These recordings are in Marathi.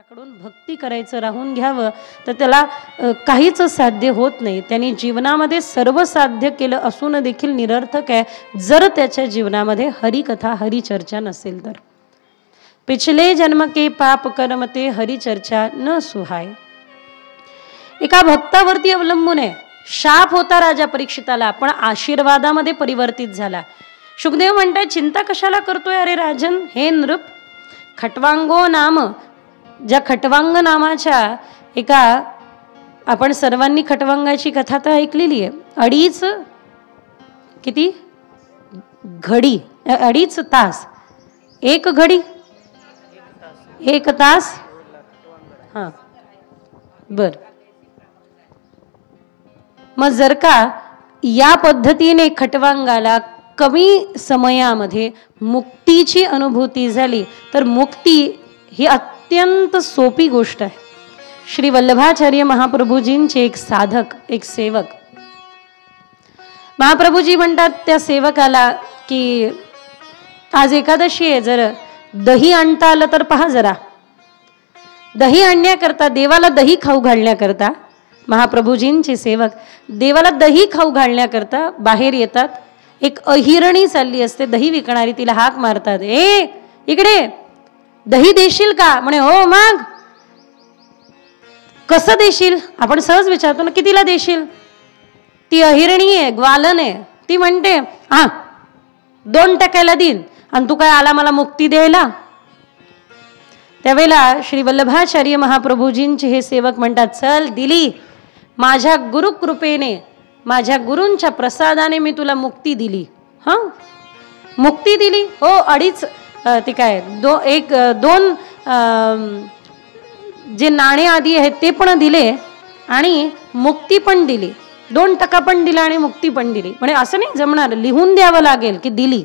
कडून भक्ती करायचं राहून घ्यावं तर त्याला काहीच साध्य होत नाही. त्यांनी जीवनामध्ये सर्व साध्य केलं असून देखील निरर्थक आहे जर त्याच्या जीवनामध्ये हरिकथा हरिचर्चा नसेल तर. पिछले जन्म के पाप कर्म ते हरिचर्चा न सुहाय. एका भक्तावरती अवलंबून आहे. शाप होता राजा परीक्षिताला पण आशीर्वादामध्ये परिवर्तित झाला. शुकदेव म्हणतात चिंता कशाला करतोय अरे राजन हे नृप. खटवांगो नाम, ज्या खटवांग नामाच्या एका, आपण सर्वांनी खटवांगाची कथा तर ऐकलेली आहे. अडीच तास, एक घडी, एक तास, हा बर. मग जर का या पद्धतीने खटवांगाला कमी समयामध्ये मुक्तीची अनुभूती झाली तर मुक्ती ही अत्यंत सोपी गोष्ट आहे. श्री वल्लभाचार्य महाप्रभूजींचे एक साधक, एक सेवक, महाप्रभूजी म्हणतात त्या सेवकाला की आज एकादशी आहे, जर दही आणता आलं तर पहा जरा. दही आणण्याकरता, देवाला दही खाऊ घालण्याकरता, महाप्रभूजींचे सेवक देवाला दही खाऊ घालण्याकरता बाहेर येतात. एक अहिरणी चालली असते दही विकणारी, तिला हाक मारतात, ए इकडे दही देशील का? म्हणे हो. मग कसं देशील? आपण सहज विचारतो ना, कितीला देशील? ती अहिरणी आहे, ग्वालन आहे, ती म्हणते 2% देईन. आणि तू काय आला मला मुक्ती द्यायला? त्यावेळेला श्री वल्लभाचार्य महाप्रभूजींचे हे सेवक म्हणतात, चल दिली, माझ्या गुरुकृपेने, माझ्या गुरूंच्या प्रसादाने मी तुला मुक्ती दिली. हा मुक्ती दिली हो. 2.5 ते काय 2 जे नाणे आधी आहेत ते पण दिले आणि मुक्ती पण दिली. 2% पण दिला आणि मुक्ती पण दिली. म्हणजे असं नाही जमणार, लिहून द्यावं लागेल की दिली.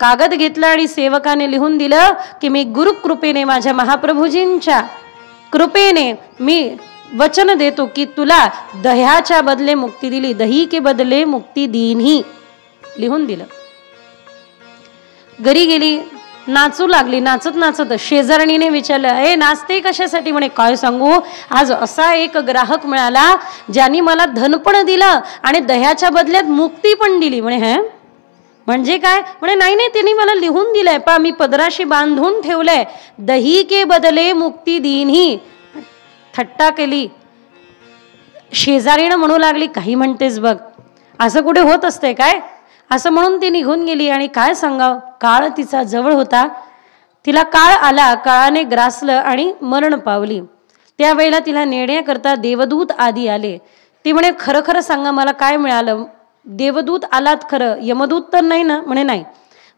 कागद घेतला आणि सेवकाने लिहून दिलं की मी गुरुकृपेने, माझ्या महाप्रभूजींच्या कृपेने मी वचन देतो की तुला दह्याच्या बदले मुक्ती दिली, दही के बदले मुक्ती दीनही. लिहून दिलं. घरी गेली, नाचू लागली. नाचत नाचत शेजारणीने विचारलं, ए नाचते कशासाठी? म्हणे काय सांगू, आज असा एक ग्राहक मिळाला ज्यांनी मला धन पण दिलं आणि दह्याच्या बदल्यात मुक्ती पण दिली. म्हणे हे म्हणजे काय? म्हणे नाही त्यांनी मला लिहून दिलंय, पा मी पदराशी बांधून ठेवलंय, दही के बदले मुक्ती दीनही. थट्टा केली. शेजारीनं म्हणू लागली, काही म्हणतेस बघ, असं कुठे होत असते काय? असं म्हणून ती निघून गेली. आणि काय सांगाव, काळ तिचा जवळ होता. तिला काळ आला, काळाने ग्रासलं आणि मरण पावली. त्यावेळेला तिला नेण्याकरता देवदूत आदी आले. ती म्हणे खरं खरं सांगा मला काय मिळालं? देवदूत आलात खरं, यमदूत तर नाही ना? म्हणे नाही.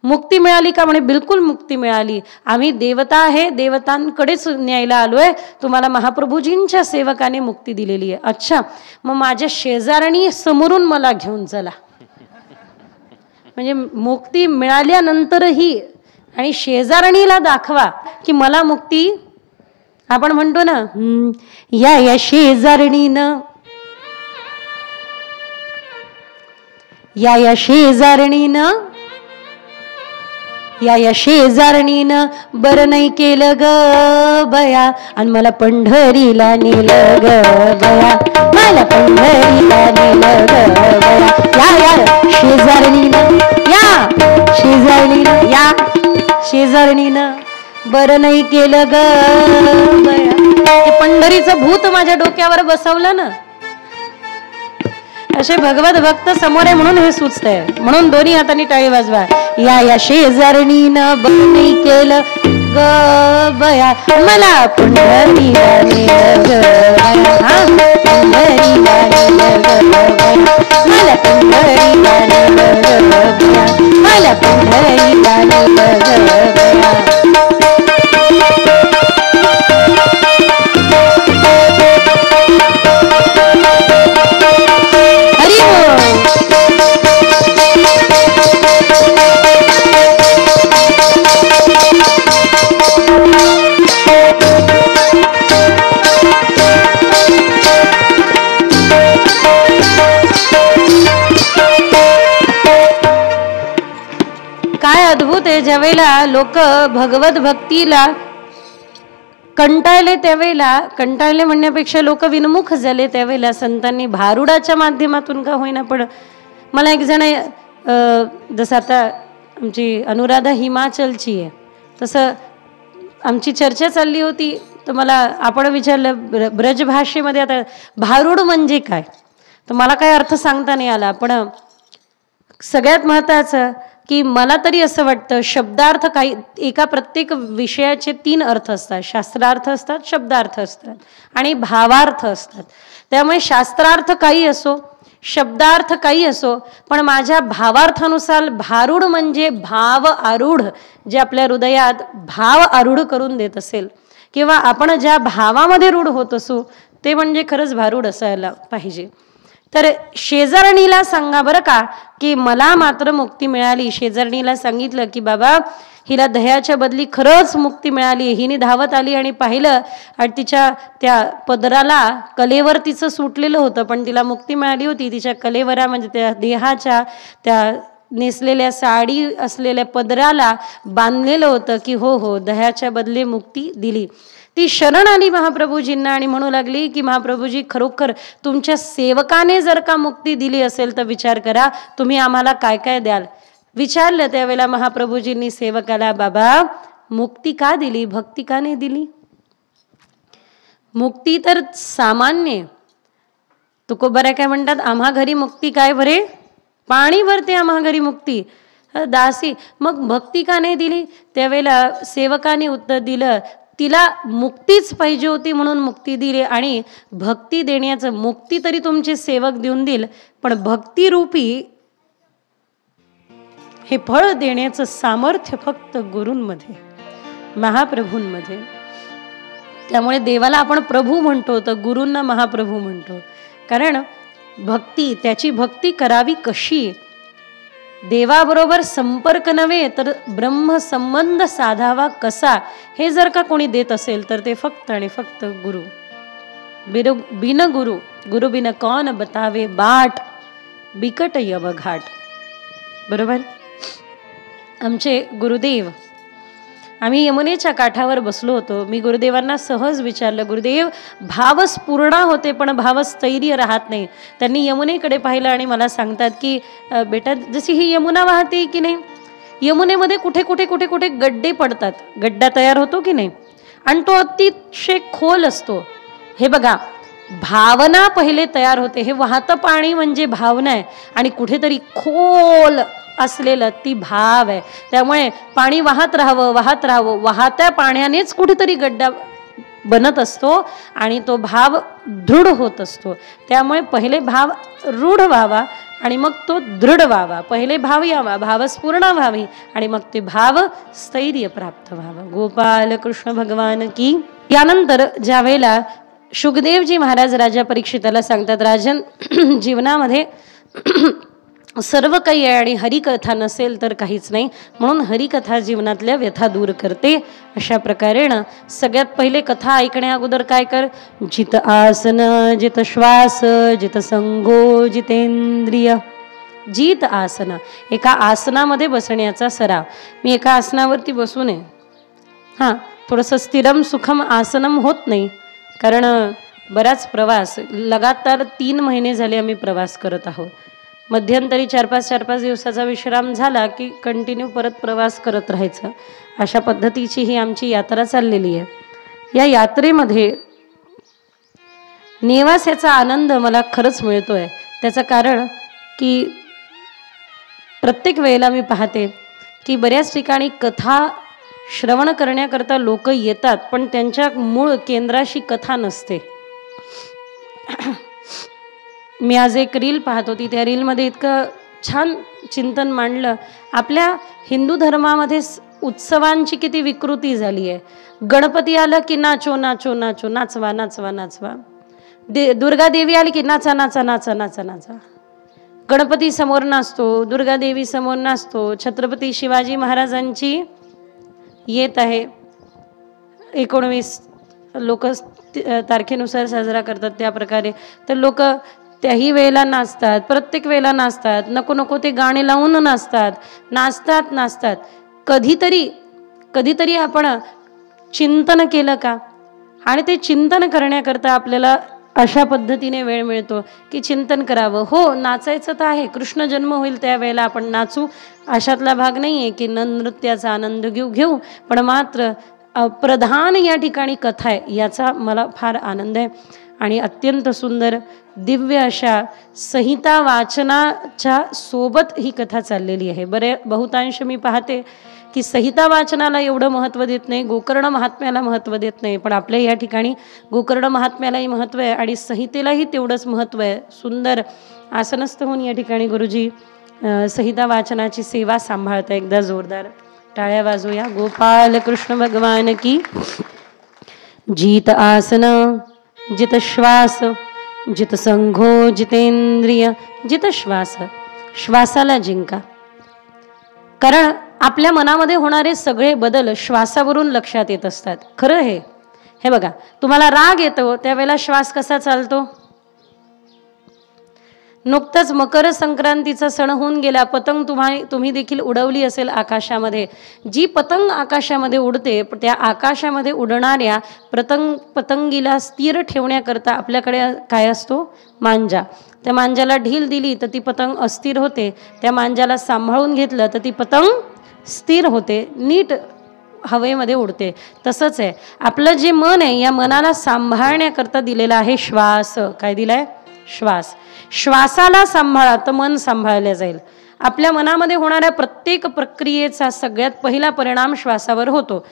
मुक्ती मिळाली का? म्हणे बिलकुल मुक्ती मिळाली. आम्ही देवता आहे, देवतांकडेच न्यायला आलोय, तुम्हाला महाप्रभूजींच्या सेवकाने मुक्ती दिलेली आहे. अच्छा, मग माझ्या शेजारणी समोरून मला घेऊन चला. म्हणजे मुक्ती मिळाल्यानंतरही आणि शेजारणीला दाखवा की मला मुक्ती. आपण म्हणतो ना, या शेजारणीनं, या शेजारणीनं, या शेजारणीनं बरं नाही केलं ग बया, आणि मला पंढरीला नेलं ग बया, मला पंढरीला नेलं ग बया. या शेजारणीनं, या शेजारणीनं, या शेजारणीनं बरं नाही केलं ग बया. ते पंढरीचं भूत माझ्या डोक्यावर बसवलं ना. असे भगवत भक्त समोर आहे म्हणून हे सुचतंय. म्हणून दोन्ही हातांनी टाळी वाजवा. या शेजारणीनं बरं नाही केलं ग बया, मला पंढरीला नेलं ग बया, पंढरीला नेलं ग बया, मला पंढरीला नेलं ग बया, मला पंढरीला नेलं ग बया. ज्यावेळेला लोक भगवत भक्तीला कंटाळले त्यावेळेला, कंटाळले म्हणण्यापेक्षा लोक विनमुख झाले त्यावेळेला संतांनी भारुडाच्या माध्यमातून का होईना, पण मला एक जण जसं आता आमची अनुराधा हिमाचलची आहे, तसं आमची चर्चा चालली होती, तर मला आपण विचारलं ब्रजभाषेमध्ये आता भारुड म्हणजे काय, तर मला काय अर्थ सांगता नाही आला. पण सगळ्यात महत्त्वाचं की मला तरी असं वाटतं, शब्दार्थ काही एका प्रत्येक विषयाचे 3 अर्थ असतात. शास्त्रार्थ असतात, शब्दार्थ असतात आणि भावार्थ असतात. त्यामुळे शास्त्रार्थ काही असो, शब्दार्थ काही असो, पण माझ्या भावार्थानुसार भारूढ म्हणजे भाव आरूढ, जे आपल्या हृदयात भाव आरूढ करून देत असेल, किंवा आपण ज्या भावामध्ये रूढ होत असू ते म्हणजे खरंच भारूढ असायला पाहिजे. तर शेजारणीला सांगा बरं का की मला मात्र मुक्ती मिळाली. शेजारणीला सांगितलं की बाबा हिला दह्याच्या बदली खरंच मुक्ती मिळाली. हिने धावत आली आणि पाहिलं आणि तिच्या त्या पदराला कलेवर तिचं सुटलेलं होतं, पण तिला मुक्ती मिळाली होती. तिच्या कलेवरा म्हणजे त्या देहाच्या त्या नेसलेल्या साडी असलेल्या पदराला बांधलेलं होतं की हो हो दह्याच्या बदले मुक्ती दिली. ती शरण आली महाप्रभूजींना आणि म्हणू लागली की महाप्रभूजी खरोखर तुमच्या सेवकाने जर का मुक्ती दिली असेल तर विचार करा तुम्ही आम्हाला काय काय द्याल. विचारलं त्यावेळेला महाप्रभूजींनी सेवकाला, बाबा मुक्ती का दिली, भक्ती का नाही दिली. मुक्ती तर सामान्य, तुकोबऱ्या काय म्हणतात, आम्हा घरी मुक्ती काय भरे, पाणी भरते आम्हा घरी मुक्ती दासी, मग भक्ती का नाही दिली. त्यावेळेला सेवकाने उत्तर दिलं, तिला मुक्तीच पाहिजे होती म्हणून मुक्ती दिली, आणि भक्ती देण्याचं, मुक्ती तरी तुमचे सेवक देऊन देईल, पण भक्ती रूपी हे फळ देण्याचं सामर्थ्य फक्त गुरूंमध्ये, महाप्रभूंमध्ये. त्यामुळे देवाला आपण प्रभू म्हणतो तर गुरूंना महाप्रभू म्हणतो. कारण भक्ती, त्याची भक्ती करावी कशी, देवाबरोबर संपर्क नव्हे तर ब्रह्म संबंध साधावा कसा, हे जर का कोणी देत असेल तर ते फक्त आणि फक्त गुरु. बिन गुरु, गुरु बिन कौन बतावे बाट, बिकट यव घाट. बरोबर. आमचे गुरुदेव, आम्ही यमुनेच्या काठावर बसलो होतो. मी गुरुदेवांना सहज विचारलं, गुरुदेव भाव स्फुरणा होते पण भावस्थैर्य राहत नाही. त्यांनी यमुनेकडे पाहिलं आणि मला सांगतात की बेटा जशी ही यमुना वाहते की नाही, यमुनेमध्ये कुठे कुठे कुठे कुठे गड्डे पडतात, गड्डा तयार होतो की नाही, आणि तो अतिशय खोल असतो. हे बघा, भावना पहिले तयार होते. हे वाहतं पाणी म्हणजे भावना आहे, आणि कुठेतरी खोल असलेलं ती भाव आहे. त्यामुळे पाणी वाहत राहावं वाहत राहावं, वाहत्या पाण्यानेच कुठेतरी गड्डा बनत असतो आणि तो भाव दृढ होत असतो. त्यामुळे पहिले भाव रूढ व्हावा आणि मग तो दृढ व्हावा. पहिले भाव यावा, भावस्पूर्ण व्हावी आणि मग ते भाव स्थैर्य प्राप्त व्हावं. गोपाल कृष्ण भगवान की. यानंतर ज्या वेळेला शुकदेवजी महाराज राजा परीक्षिताला सांगतात, राजन जीवनामध्ये सर्व काही आहे आणि हरिकथा नसेल तर काहीच नाही, म्हणून हरिकथा जीवनातल्या व्यथा दूर करते. अशा प्रकारे सगळ्यात पहिले कथा ऐकण्या अगोदर काय कर, जित आसन जित श्वास जित संगो जितेंद्रिय. जित आसन, एका आसनामध्ये बसण्याचा सराव. मी एका आसनावरती बसू नये, हां थोडंसं स्थिरम सुखम आसनम होत नाही, कारण बराच प्रवास, लगातार 3 महिने झाले आम्ही प्रवास करत आहोत. मध्यंतरी 4-5 दिवसाचा विश्राम झाला की कंटिन्यू परत प्रवास करत राहायचं. अशा पद्धतीची ही आमची यात्रा चाललेली आहे. या यात्रेमध्ये नेवास्याचा आनंद मला खरंच मिळतोय. त्याचं कारण की प्रत्येक वेळेला मी पाहते की बऱ्याच ठिकाणी कथा श्रवण करण्याकरता लोक येतात, पण त्यांच्या मूळ केंद्राशी कथा नसते. मी आज एक रील पाहत होती, त्या रीलमध्ये इतकं छान चिंतन मांडलं. आपल्या हिंदू धर्मामध्ये उत्सवांची किती विकृती झाली आहे. गणपती आलं की nacho nacho nacho, नाचवा नाचवा नाचवा. Durga Devi आली की नाचा नाचा नाचा नाचा नाचा. गणपती समोर नाचतो, दुर्गा देवी समोर नाचतो. छत्रपती शिवाजी महाराजांची येत आहे 19 लोक तारखेनुसार साजरा करतात त्या प्रकारे, तर लोक त्याही वेळेला नाचतात, प्रत्येक वेळेला नाचतात, नको नको ते गाणे लावून नाचतात, नाचतात नाचतात. कधीतरी आपण चिंतन केलं का आणि ते चिंतन करण्याकरता आपल्याला अशा पद्धतीने वेळ मिळतो की चिंतन करावं. हो, नाचायचं तर आहे, कृष्ण जन्म होईल त्यावेळेला आपण नाचू, अशातला भाग नाही आहे की नृत्याचा आनंद घेऊ, पण मात्र प्रधान या ठिकाणी कथा आहे याचा मला फार आनंद आहे. आणि अत्यंत सुंदर दिव्य अशा संहिता वाचनाच्या सोबत ही कथा चाललेली आहे. बहुतांश मी पाहते की संहिता वाचनाला एवढं महत्त्व देत नाही, गोकर्ण महात्म्याला महत्त्व देत नाही, पण आपल्या या ठिकाणी गोकर्ण महात्म्यालाही महत्त्व आहे आणि संहितेलाही तेवढंच महत्त्व आहे. सुंदर आसनस्थ होऊन या ठिकाणी गुरुजी संहिता वाचनाची सेवा सांभाळता. एकदा जोरदार टाळ्या वाजूया. गोपाल कृष्ण भगवान की. जित आसन जित श्वास जित संघो जितेंद्रिय जित श्वास. श्वासाला जिंका, कारण आपल्या मनामध्ये होणारे सगळे बदल श्वासावरून लक्षात येत असतात. खरं हे बघा, तुम्हाला राग येतो त्यावेळेला श्वास कसा चालतो? नुकतंच मकर संक्रांतीचा सण होऊन गेला. पतंग तुम्ही देखील उडवली असेल आकाशामध्ये. जी पतंग आकाशामध्ये उडते त्या आकाशामध्ये उडणाऱ्या पतंगीला स्थिर ठेवण्याकरता आपल्याकडे काय असतो? मांजा. त्या मांजाला ढील दिली तर ती पतंग अस्थिर होते, त्या मांजाला सांभाळून घेतलं तर ती पतंग स्थिर होते, नीट हवेमध्ये उडते. तसंच आहे आपलं जे मन आहे, या मनाला सांभाळण्याकरता दिलेला आहे श्वास. काय दिलाय? श्वास. श्वासाला सांभाळा तर मन सांभाळलं जाईल. आपल्या मनामध्ये होणाऱ्या प्रत्येक प्रक्रियेचा सगळ्यात पहिला परिणाम श्वासावर होतो.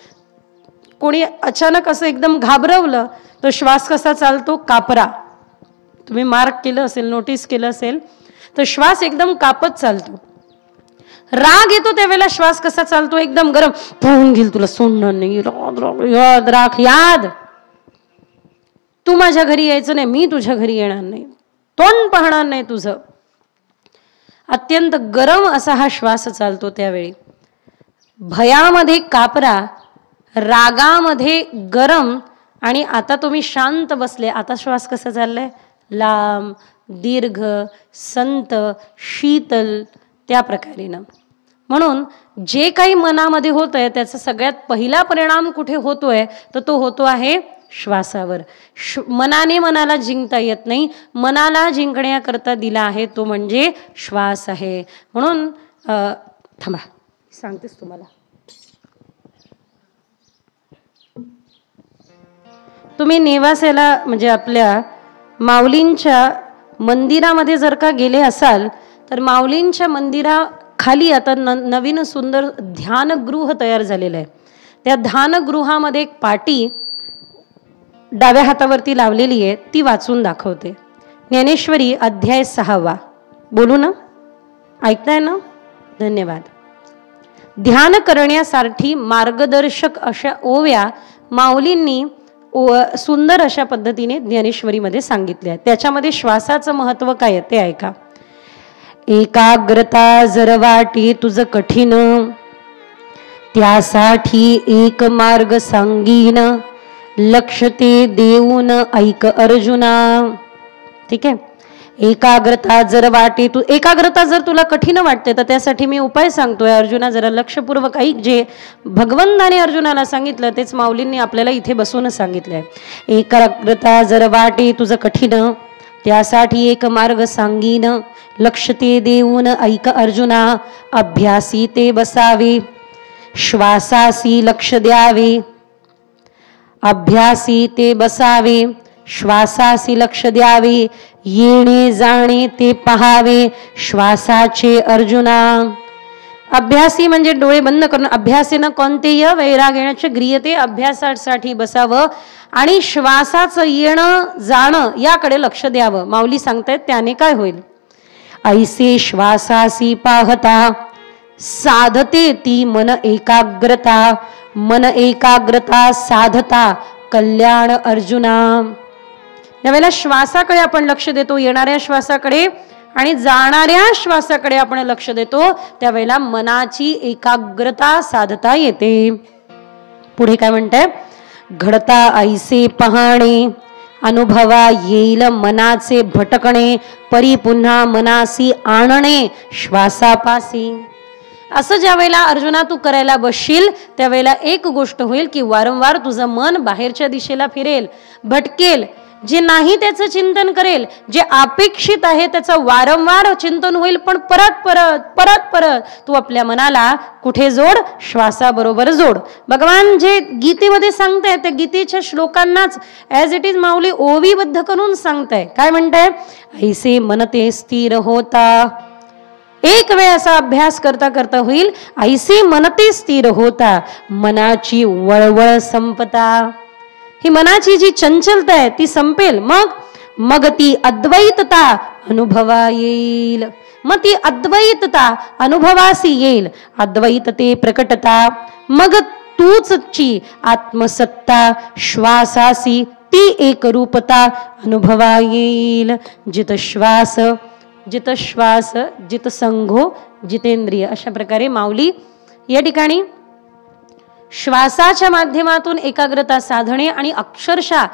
कोणी अचानक असं एकदम घाबरवलं तर श्वास कसा चालतो? कापरा. तुम्ही मार्क केलं असेल, नोटीस केलं असेल, तर श्वास एकदम कापत चालतो. राग येतो त्यावेळेला श्वास कसा चालतो? एकदम गरम. पळून घेईल, तुला सोडणार नाही, याद राख, याद, तू माझ्या घरी यायचं नाही, मी तुझ्या घरी येणार नाही, तोंड पाहणार नाही तुझं. अत्यंत गरम असा हा श्वास चालतो त्यावेळी. भयामध्ये कापरा, रागामध्ये गरम, आणि आता तुम्ही शांत बसले, आता श्वास कसा चाललाय? लांब, दीर्घ, संत, शीतल, त्या प्रकारेनं. म्हणून जे काही मनामध्ये होत आहे त्याचा सगळ्यात पहिला परिणाम कुठे होतोय तर तो होतो आहे श्वासावर. मनाने मनाला जिंकता येत नाही, मनाला जिंकण्याकरता दिला आहे तो म्हणजे श्वास आहे. म्हणून थांबा, सांगतेस तुम्हाला. तुम्ही नेवासेला म्हणजे आपल्या माऊलींच्या मंदिरामध्ये जर का गेले असाल तर माऊलींच्या मंदिराखाली आता नवीन सुंदर ध्यानगृह तयार झालेलं आहे. त्या ध्यानगृहामध्ये एक पाटी डाव्या हातावरती लावलेली आहे, ती वाचून दाखवते. ज्ञानेश्वरी अध्याय 6. बोलू ना? ऐकताय ना? धन्यवाद. ध्यान करण्यासाठी मार्गदर्शक अशा ओव्या माऊलींनी सुंदर अशा पद्धतीने ज्ञानेश्वरीमध्ये सांगितल्या. त्याच्यामध्ये श्वासाचं महत्व काय आहे ते ऐका. एकाग्रता जर वाटे तुझ कठीण, त्यासाठी एक मार्ग सांगीन, लक्ष ते देऊन ऐक अर्जुना. ठीक आहे. एकाग्रता जर वाटे एकाग्रता जर तुला कठीण वाटते तर त्यासाठी मी उपाय सांगतोय अर्जुना, जरा लक्षपूर्वक ऐक. जे भगवंताने अर्जुनाला सांगितलं तेच माऊलींनी आपल्याला इथे बसून सांगितलंय. एकाग्रता जर वाटे तुझं कठीण, त्यासाठी एक मार्ग सांगीन, लक्ष ते देऊन ऐक अर्जुना. अभ्यासी ते बसावे, श्वासासी लक्ष द्यावे. अभ्यासी ते बसावे, श्वासासी लक्ष द्यावे. येणे जाणे ते पहावे, श्वासाचे अर्जुना. अभ्यासी म्हणजे डोळे बंद करून अभ्यासेनं कोणतेय वैराग येण्याचे ग्रियते, अभ्यासासाठी बसावं आणि श्वासाचं येणं जाणं याकडे लक्ष द्यावं. माऊली सांगतायत त्याने काय होईल? ऐसे श्वासासी पाहता, साधते ती मन एकाग्रता. मन एकाग्रता साधता कल्याण अर्जुना. त्यावेळेला श्वासाकडे आपण लक्ष देतो, येणाऱ्या श्वासाकडे आणि जाणाऱ्या श्वासाकडे आपण लक्ष देतो, त्यावेळेला मनाची एकाग्रता साधता येते. पुढे काय म्हणताय? घडता ऐसे पहाणे, अनुभवा येईल मनाचे भटकणे, परी पुन्हा मनासी आणणे श्वासापासी. असं ज्या वेळेला अर्जुना तू करायला बसशील त्यावेळेला एक गोष्ट होईल की वारंवार तुझं मन बाहेरच्या दिशेला फिरेल, भटकेल. जे नाही त्याचं चिंतन करेल, जे अपेक्षित आहे त्याचं वारंवार चिंतन होईल. पण परत परत परत परत तू आपल्या मनाला कुठे जोड? श्वासाबरोबर जोड. भगवान जे गीतेमध्ये सांगताय त्या गीतेच्या श्लोकांनाच ॲज इट इज माऊली ओवीबद्ध करून सांगताय. काय म्हणताय? ऐसे मनते स्थिर होता. एक वेळ असा अभ्यास करता करता होईल. ऐसे मनते स्थिर होता, मनाची वळवळ संपता. ही मनाची जी चंचलता आहे ती संपेल. मग ती अद्वैतता अनुभवा येईल. मग ती अद्वैतता अनुभवासी येईल. अद्वैतते प्रकटता. मग तूचची आत्मसत्ता श्वासासी ती एक रूपता अनुभवा येईल. जित श्वास जित संघो जितेंद्रिय. अशा प्रकारे माऊली या ठिकाणी श्वासाच्या माध्यमातून एकाग्रता साधणे आणि अक्षरशः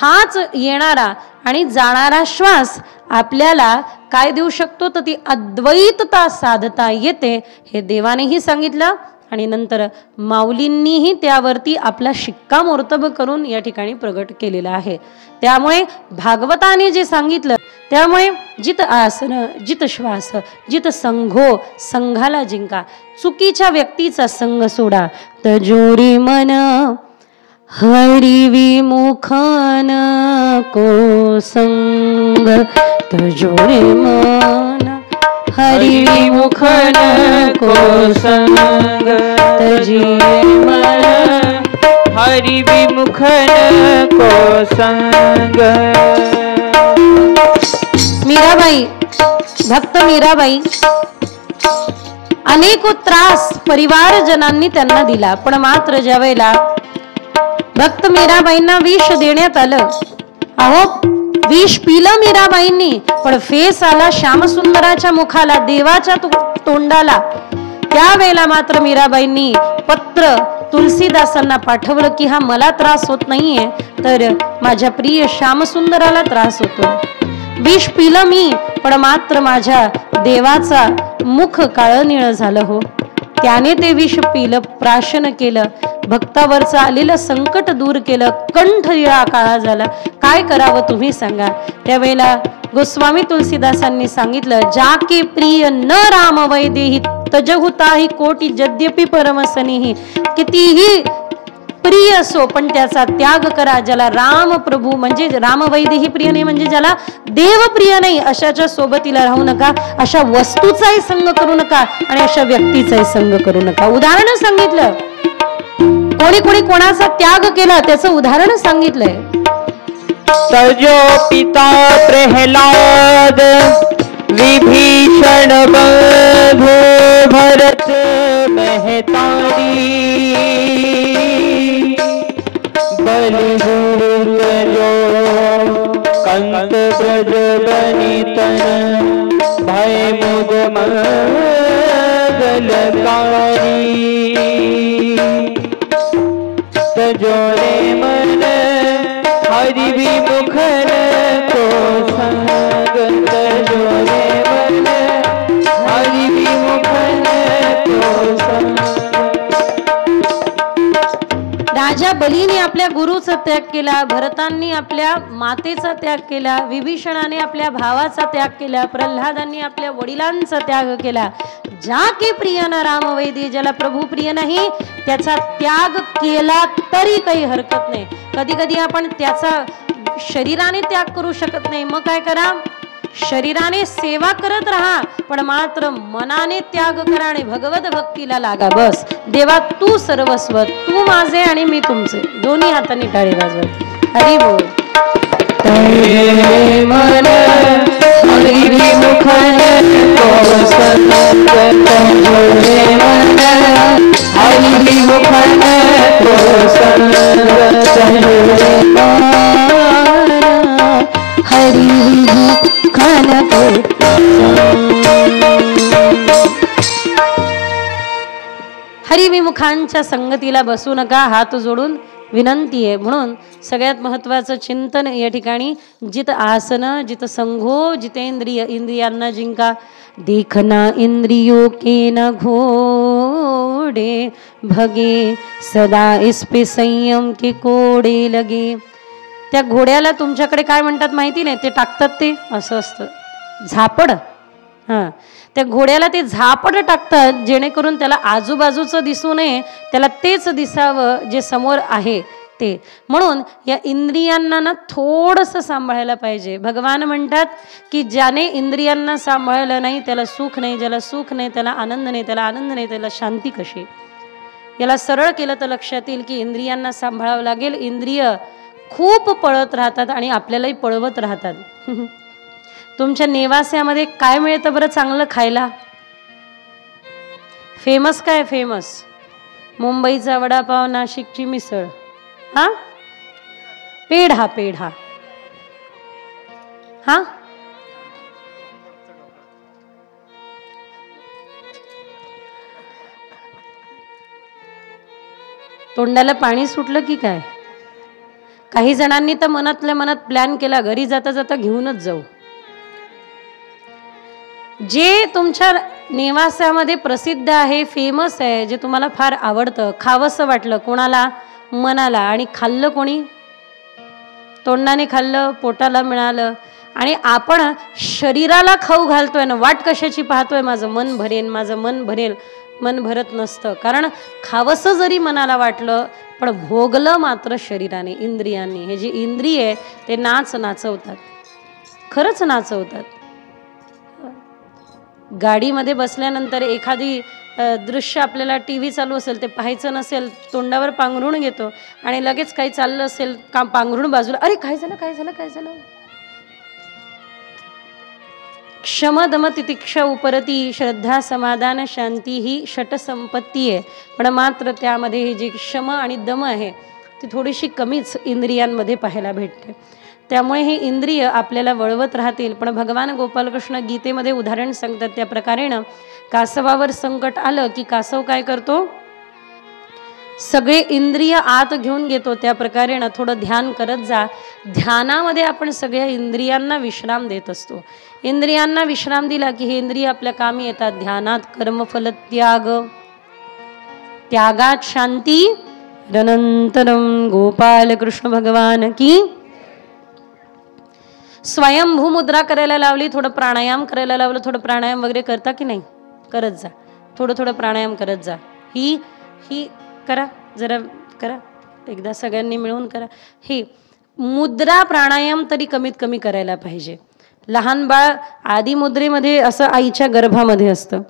हाच येणारा आणि जाणारा श्वास आपल्याला काय देऊ शकतो? तर ती अद्वैतता साधता येते. हे देवानेही सांगितलं आणि नंतर माऊलींनीही त्यावरती आपला शिक्कामोर्तब करून या ठिकाणी प्रगट केलेला आहे. त्यामुळे भागवताने जे सांगितलं त्यामुळे जित आसन जित श्वास जित संघो, संघाला जिंका. चुकीच्या व्यक्तीचा संग सोडा. तजोरी मन हरी विमुखन को संग. तजोरी मन हरी विमुखन को संग. तजिए मन हरि विमुखन को संग. मीराबाई, भक्त मीराबाई, अनेक त्रास परिवारजनांनी त्यांना दिला. पण मात्र ज्या वेळेला भक्त मीराबाईंना विष देण्यात आलं, अहो विष पिलं मीराबाईंनी, पण फेस आला श्यामसुंदराच्या मुखाला, देवाच्या तोंडाला. त्यावेळेला मात्र मीराबाईंनी पत्र तुलसीदासांना पाठवलं की हा मला त्रास होत नाहीये, तर माझ्या प्रिय श्यामसुंदराला त्रास होतो. विष पिलं मी, पण मात्र माझ्या देवाचा मुख काळं निळ झालं हो. त्याने ते विष पिलं, प्राशन केलं, भक्तावरचं आलेलं संकट दूर केलं, कंठ निळा काळा झाला. काय करावं तुम्ही सांगा. त्यावेळेला गोस्वामी तुलसीदासांनी सांगितलं, जाके प्रिय न राम वैदेही तजहुताही कोटी यद्यपि परमसनीही. कितीही प्रिय असो पण त्याचा त्याग करा. ज्याला राम प्रभू म्हणजे राम वैदेही प्रिय नाही, म्हणजे ज्याला देव प्रिय नाही, अशाच्या सोबतीला राहू नका. अशा वस्तूचाही संग करू नका आणि अशा व्यक्तीचाही संग करू नका. उदाहरण सांगितलं, कोणी कोणी कोणाचा त्याग केला त्याचं उदाहरण सांगितलंय. तजो पिता प्रहलाद विभीषण बंधु भरत मेहतारी. बलिगुरु तजो कंत ब्रज बनितन भय मुद मंगलकारी. तजो रे मन हरि विमुखन को संग. तजो रे मन हरि विमुखन को संग. राजा बलीने आपल्या गुरुचा त्याग केला, भरतांनी आपल्या मातेचा त्याग केला, विभीषणाने आपल्या भावाचा त्याग केला, प्रल्हादांनी आपल्या वडिलांचा त्याग केला. ज्या की प्रिय न राम वैदी, ज्याला प्रभू प्रिय नाही त्याचा त्याग केला तरी काही हरकत नाही. कधी कधी आपण त्याचा शरीराने त्याग करू शकत नाही, मग काय करा, शरीराने सेवा करत राहा पण मात्र मनाने त्याग करा आणि भगवत भक्तीला लागा. बस देवा तू सर्वस्व, तू माझे आणि मी तुमचे. दोन्ही हातांनी टाळी वाजवत हरी बोल. मन हरि विमुखन को संग. हरि विमुखन को संग. हरि हरिविमुखांच्या संगतीला बसू नका. हात जोडून विनंती आहे. म्हणून सगळ्यात महत्त्वाचं चिंतन या ठिकाणी जित आसन जित संघो जितेंद्रिय इंद्रियांना जिंका देखना इंद्रियों के न घोड़े भगे सदा इस पे संयम के कोडे लगे. त्या घोड्याला तुमच्याकडे काय म्हणतात माहिती नाही, ते टाकतात ते असं असतं झापड. हां, त्या घोड्याला ते झापड टाकतात जेणेकरून त्याला आजूबाजूचं दिसू नये, त्याला तेच दिसावं जे समोर आहे ते. म्हणून या इंद्रियांना ना थोडंसं सांभाळायला पाहिजे. भगवान म्हणतात की ज्याने इंद्रियांना सांभाळलं नाही त्याला सुख नाही, ज्याला सुख नाही त्याला आनंद नाही, त्याला आनंद नाही त्याला शांती कशी. याला सरळ केलं तर लक्षात येईल की इंद्रियांना सांभाळावं लागेल. इंद्रिय खूप पळत राहतात आणि आपल्यालाही पळवत राहतात. तुमच्या नेवास्यामध्ये काय मिळतं बरं चांगलं खायला? फेमस काय? फेमस मुंबईचा वडापाव, नाशिकची मिसळ, हा पेढा. पेढा हा तोंडाला पाणी सुटलं की काय? काही जणांनी तर मनातल्या मनात प्लॅन केला घरी जाता जाता घेऊनच जाऊ. जे तुमच्या नेवासामध्ये प्रसिद्ध आहे, फेमस आहे, जे तुम्हाला फार आवडतं, खावंसं वाटलं कोणाला? मनाला. आणि खाल्लं कोणी? तोंडाने खाल्लं, पोटाला मिळालं. आणि आपण शरीराला खाऊ घालतोय ना, वाट कशाची पाहतोय? माझं मन भरेल, माझं मन भरेल. मन भरत नसतं. कारण खावंसं जरी मनाला वाटलं पण भोगलं मात्र शरीराने, इंद्रियांनी. हे जे इंद्रिय आहे ते नाचवतात, खरंच नाचवतात. गाडीमध्ये बसल्यानंतर एखादी दृश्य आपल्याला टीव्ही चालू असेल ते पाहायचं नसेल, तोंडावर पांघरून घेतो आणि लगेच काही चाललं असेल का पांघरून बाजूला, अरे काय झालं काय झालं काय झालं. क्षम दम तितिक्षा उपरती श्रद्धा समाधान शांती ही षट संपत्ती आहे. पण मात्र त्यामध्ये ही जी क्षम आणि दम आहे ती थोडीशी कमीच इंद्रियांमध्ये पाहायला भेटते. त्यामुळे हे इंद्रिय आपल्याला वळवत राहतील. पण भगवान गोपालकृष्ण गीतेमध्ये उदाहरण सांगतात त्या प्रकारेनं कासवावर संकट आलं की कासव काय करतो? सगळे इंद्रिय आत घेऊन घेतो. त्या प्रकारेनं थोडं ध्यान करत जा. ध्यानामध्ये आपण सगळ्या इंद्रियांना विश्राम देत असतो. इंद्रियांना विश्राम दिला की हे इंद्रिय आपल्या कामी येतात. ध्यानात कर्मफल त्याग, त्यागात शांती. अनंतरम गोपाल कृष्ण भगवान की. स्वयंभू मुद्रा करायला लावली, थोडं प्राणायाम करायला लावलं, थोडं प्राणायाम वगैरे करता की नाही? करत जा. थोडं थोडं प्राणायाम करत जा. ही करा, जरा करा, एकदा सगळ्यांनी मिळून करा. ही मुद्रा प्राणायाम तरी कमीत कमी करायला पाहिजे. लहान बाळ आदी मुद्रेमध्ये असं आईच्या गर्भामध्ये असतं.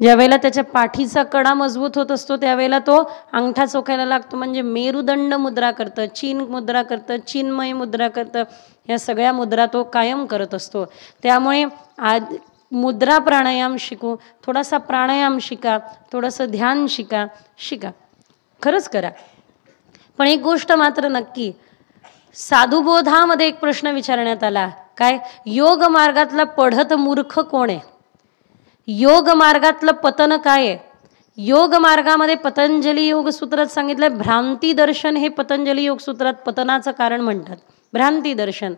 ज्यावेळेला त्याच्या पाठीचा कडा मजबूत होत असतो त्यावेळेला तो अंगठा चोखायला लागतो. म्हणजे मेरुदंड मुद्रा करतं, चीन मुद्रा करतं, चिन्मय मुद्रा करतं. या सगळ्या मुद्रा तो कायम करत असतो. त्यामुळे मुद्रा प्राणायाम शिकू, थोडासा प्राणायाम शिका, थोडंसं ध्यान शिका, खरंच करा. पण एक गोष्ट मात्र नक्की, साधुबोधामध्ये एक प्रश्न विचारण्यात आला, काय? योग मार्गातला पढत मूर्ख कोण आहे? योग मार्गातलं पतन काय आहे? योग मार्गामध्ये पतंजली योग सूत्रात सांगितलं भ्रांती दर्शन हे पतंजली योग सूत्रात पतनाचं कारण म्हणतात. भ्रांती दर्शन.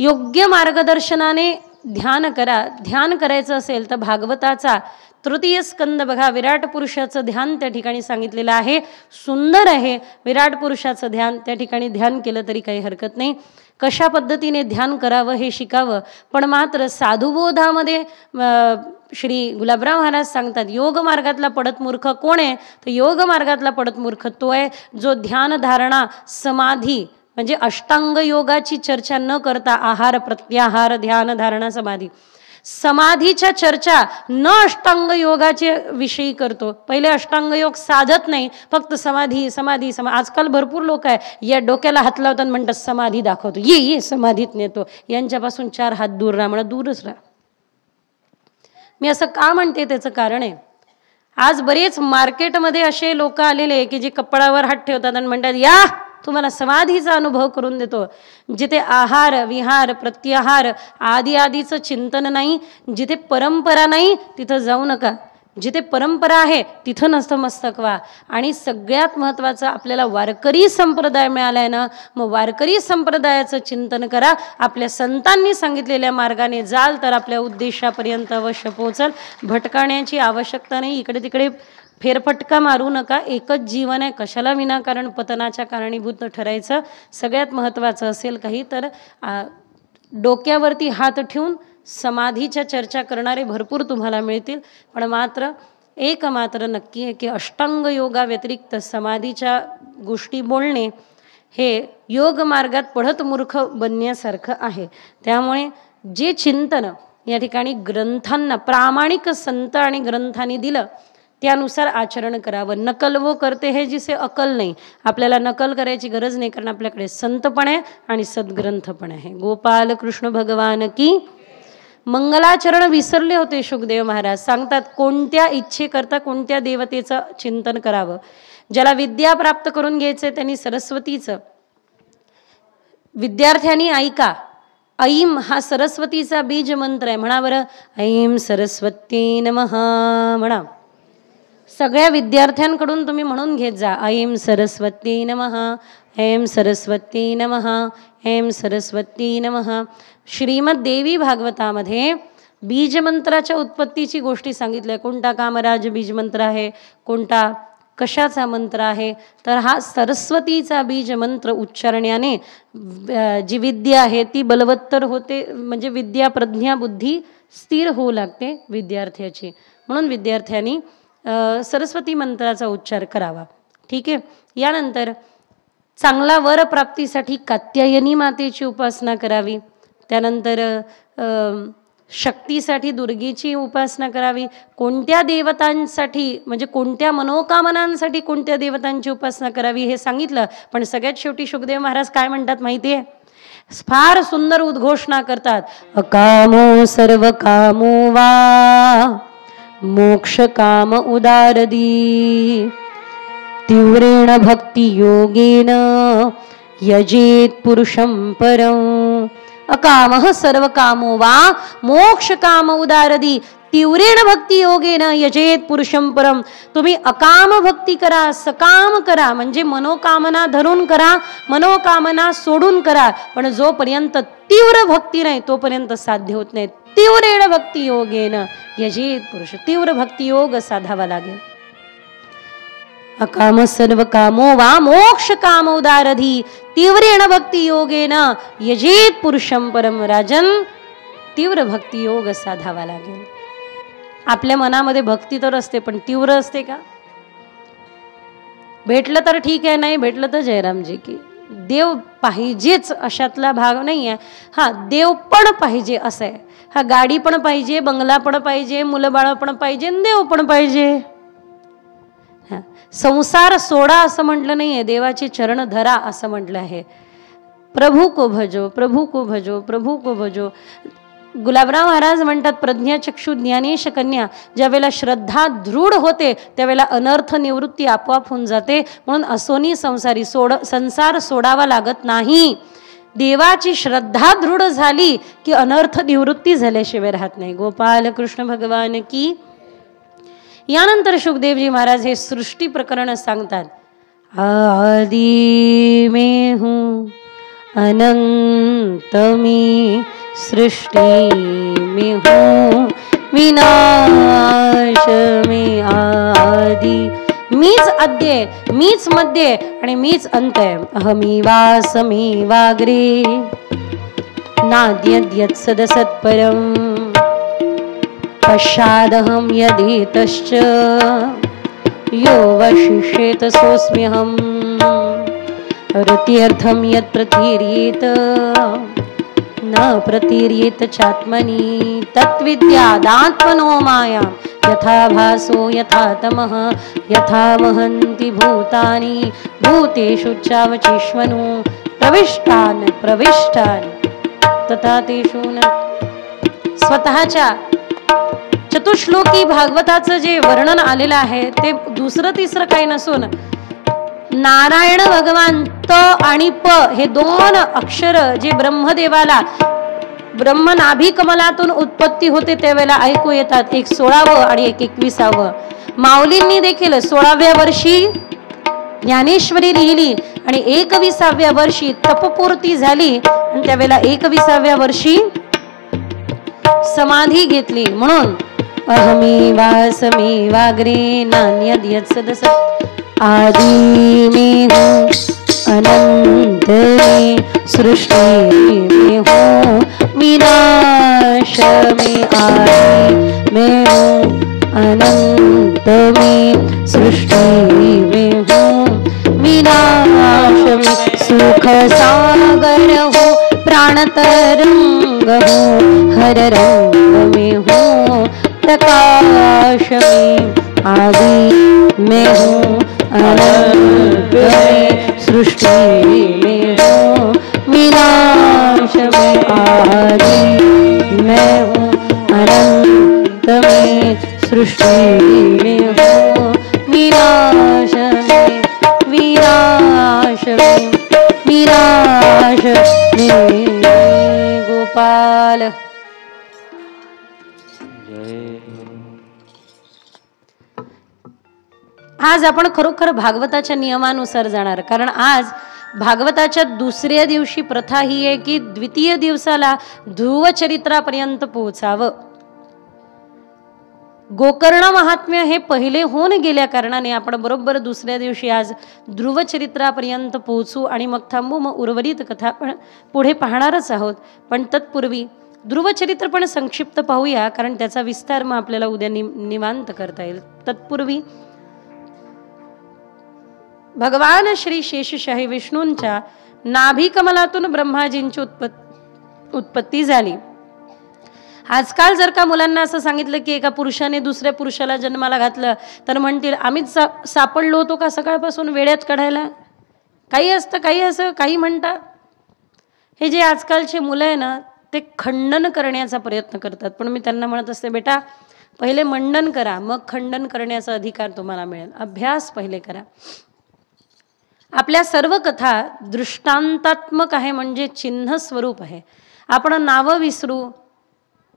योग्य मार्गदर्शनाने ध्यान करा. ध्यान करायचं असेल तर भागवताचा तृतीय स्कंद बघा, विराट पुरुषाचं ध्यान त्या ठिकाणी सांगितलेलं आहे. सुंदर आहे विराट पुरुषाचं ध्यान. त्या ठिकाणी ध्यान केलं तरी काही हरकत नाही. कशा पद्धतीने ध्यान करावं हे शिकावं. पण मात्र साधुबोधामध्ये श्री गुलाबराव महाराज सांगतात योग मार्गातला पडत मूर्ख कोण आहे? तर योग मार्गातला पडत मूर्ख तो आहे जो ध्यान धारणा समाधी म्हणजे अष्टांग योगाची चर्चा न करता आहार प्रत्याहार ध्यान धारणा समाधी समाधीच्या चर्चा न अष्टांग योगाचे विषयी करतो. पहिले अष्टांग योग साधत नाही, फक्त समाधी समाधी आजकाल भरपूर लोक आहे या डोक्याला हात लावतात, म्हणतात समाधी दाखवतो, ये समाधीत नेतो. यांच्यापासून 4 हात दूर राहा, म्हणा दूरच राहा. मी असं का म्हणते त्याचं कारण आहे, आज बरेच मार्केटमध्ये असे लोक आलेले की जे कपडावर हात ठेवतात आणि म्हणतात या तुम्हाला समाधीचा अनुभव करून देतो. जिथे आहार विहार प्रत्याहार आदीचं चिंतन नाही, जिथे परंपरा नाही तिथं जाऊ नका. जिथे परंपरा आहे तिथं नतमस्तक व्हा. आणि सगळ्यात महत्त्वाचं आपल्याला वारकरी संप्रदाय मिळालाय ना, मग वारकरी संप्रदायाचं चिंतन करा. आपल्या संतांनी सांगितलेल्या मार्गाने जाल तर आपल्या उद्देशापर्यंत अवश्य पोहोचाल. भटकण्याची आवश्यकता नाही, इकडे तिकडे फेरफटका मारू नका. एकच जीवन आहे, कशाला विनाकारण पतनाच्या कारणीभूत ठरायचं. सगळ्यात महत्त्वाचं असेल काही तर डोक्यावरती हात ठेवून समाधीच्या चर्चा करणारे भरपूर तुम्हाला मिळतील. पण मात्र नक्की आहे की अष्टांग योगा व्यतिरिक्त समाधीच्या गोष्टी बोलणे हे योग मार्गात पढत मूर्ख बनण्यासारखं आहे. त्यामुळे जे चिंतन या ठिकाणी ग्रंथांना प्रामाणिक संत आणि ग्रंथांनी दिलं त्यानुसार आचरण करावं. नकल वो करते हे जिसे अकल नाही. आपल्याला नकल करायची गरज नाही, कारण आपल्याकडे संत पण आहे आणि सद्ग्रंथ पण आहे. गोपाल कृष्ण भगवान की. मंगलाचरण विसरले होते शुकदेव महाराज. सांगतात कोणत्या इच्छेकरता कोणत्या देवतेचं चिंतन करावं. ज्याला विद्या प्राप्त करून घ्यायचंय त्यांनी सरस्वतीचं. विद्यार्थ्यांनी ऐका, ऐम हा सरस्वतीचा बीज मंत्र आहे. म्हणा बरं, ऐम सरस्वती नमः म्हणा. सगळ्या विद्यार्थ्यांकडून तुम्ही म्हणून घेत जा, ऐम सरस्वती नमः, ऐम सरस्वती नमः, ऐम सरस्वती नमः. श्रीमद देवी भागवतामध्ये बीजमंत्राच्या उत्पत्तीची गोष्टी सांगितल्या. कोणता कामराज बीजमंत्र आहे, कोणता कशाचा मंत्र आहे, तर हा सरस्वतीचा बीज मंत्र उच्चारण्याने जी विद्या आहे ती बलवत्तर होते. म्हणजे विद्या प्रज्ञा बुद्धी स्थिर होऊ लागते विद्यार्थ्याची. म्हणून विद्यार्थ्यांनी सरस्वती मंत्राचा उच्चार करावा. ठीक आहे. यानंतर चांगला वर प्राप्तीसाठी कात्यायनी मातेची उपासना करावी. त्यानंतर शक्तीसाठी दुर्गेची उपासना करावी. कोणत्या देवतांसाठी म्हणजे कोणत्या मनोकामनांसाठी कोणत्या देवतांची उपासना करावी हे सांगितलं. पण सगळ्यात शेवटी शुकदेव महाराज काय म्हणतात माहिती आहे? फार सुंदर उद्घोषणा करतात. अकामो सर्व कामो वा मोक्ष काम उदारदी तीव्रेण भक्ती योगेन यजेत पुरुषं परं. अकामः सर्व कामो वा मोक्ष काम उदारदी तीव्रेण भक्ती योगेन यजेत पुरुषं परं. तुम्ही अकाम भक्ती करा, सकाम करा, म्हणजे मनोकामना धरून करा, मनोकामना सोडून करा. पण जोपर्यंत तीव्र भक्ती नाही तोपर्यंत साध्य होत नाही. तीव्रेण भक्ती योगेन यजेत पुरुष. तीव्र भक्ती योग साधावा लागेल. अकाम सर्व कामो वा मोक्ष काम उदारधी तीव्रेण भक्ती योगेन यजेत पुरुषं परम. राजन, तीव्र भक्ती योग साधावा लागेल. आपल्या मनामध्ये भक्ती तर असते, पण तीव्र असते का? भेटलं तर ठीक आहे, नाही भेटलं तर जयरामजी की. देव पाहिजेच अशातला भाग नाही आहे. हा, देव पण पाहिजे असं आहे. हा, गाडी पण पाहिजे, बंगला पण पाहिजे, मुलं बाळ पण पाहिजे, देव पण पाहिजे. संसार सोडा असं म्हटलं नाहीये, देवाचे चरण धरा असं म्हटलं आहे. प्रभू को भजो, प्रभू को भजो, प्रभू को भजो. गुलाबराव महाराज म्हणतात प्रज्ञाचक्षु ज्ञानेश कन्या. ज्यावेळेला श्रद्धा दृढ होते त्यावेळेला अनर्थ निवृत्ती आपोआप होऊन जाते. म्हणून असोनी संसारी संसार सोडावा लागत नाही. देवाची श्रद्धा दृढ झाली की अनर्थ निवृत्ती झाल्याशिवाय राहत नाही. गोपाल कृष्ण भगवान की. यानंतर शुकदेवजी महाराज हे सृष्टी प्रकरण सांगतात. आदि में हूँ अनंत में सृष्टि में हूँ विनाश में आदि. मीच आद्य, मीच मध्य आणि मीच अंत आहे. अहमी वासमी वाग्रे नाद्यद्यत् सदसत्परम् पश्चादहं यदेतश्च यो वशिष्येत सोऽस्म्यहम्. रत्यर्थं यत् प्रतीर्येत न प्रतीर्येत चात्मनि तत्विद्यादात्मनो मायां यथा भासो यथा तमः यथा वहन्ति भूतानि भूतेषु चावचिष्वनु प्रविष्टान् प्रविष्टानि तथा तेषु न. स्वतःच्या चतुश्लोकी भागवताचं जे वर्णन आलेलं आहे ते दुसरं तिसरं काही नसून नारायण भगवान त आणि प हे दोन अक्षर जे ब्रह्मदेवाला ब्रह्म नाभी कमलातून उत्पत्ती होते त्यावेळेला ऐकू येतात एक 16वं आणि एक 21वं. माऊलींनी देखील 16व्या वर्षी ज्ञानेश्वरी लिहिली आणि 21व्या वर्षी तपपूर्ती झाली आणि त्यावेळेला 21व्या वर्षी समाधी घेतली. म्हणून अहमी वासमी वाग्रे नान्यद यत्सदस आदि में हूँ अनंत में सृष्टि में हूँ विनाश में आदि में हूँ अनंत में सृष्टि में हूँ विनाश में सुख सागर हो प्राण तरंग हो हर रंग में हूँ प्रकाश में आदि में हूँ अनंत में सृष्टि में हूँ विनाश में आदि में हूँ अनंत में सृष्टि में हूँ विनाश में विनाश में विनाश में. गोपाल आज आपण खरोखर भागवताच्या नियमानुसार जाणार. कारण आज भागवताच्या दुसऱ्या दिवशी प्रथा ही आहे की द्वितीय दिवसाला ध्रुव चरित्रापर्यंत पोहोचावं. गोकर्ण महात्म्य हे पहिले होऊन गेल्या कारणाने आपण बरोबर दुसऱ्या दिवशी आज ध्रुव चरित्रापर्यंत पोहोचू आणि मग थांबू. मग उर्वरित कथा पण पुढे पाहणारच आहोत. पण तत्पूर्वी ध्रुवचरित्र पण संक्षिप्त पाहूया कारण त्याचा विस्तार मग आपल्याला उद्या निवांत करता येईल. तत्पूर्वी भगवान श्री शेषशाही विष्णूंच्या नाभी कमलातून ब्रह्माजींची उत्पत्ती झाली. आजकाल जर का मुलांना असं सांगितलं की एका पुरुषाने दुसऱ्या पुरुषाला जन्माला घातलं तर म्हणतील आम्हीच सापडलो होतो का सकाळपासून वेड्यात काढायला. काही असतं काही असं काही म्हणता. हे जे आजकालचे मुलं आहे ना ते खंडन करण्याचा प्रयत्न करतात. पण मी त्यांना म्हणत असते बेटा पहिले मंडन करा मग खंडन करण्याचा अधिकार तुम्हाला मिळेल. अभ्यास पहिले करा. आपल्या सर्व कथा दृष्टांतात्मक आहे म्हणजे चिन्ह स्वरूप आहे. आपण नावं विसरू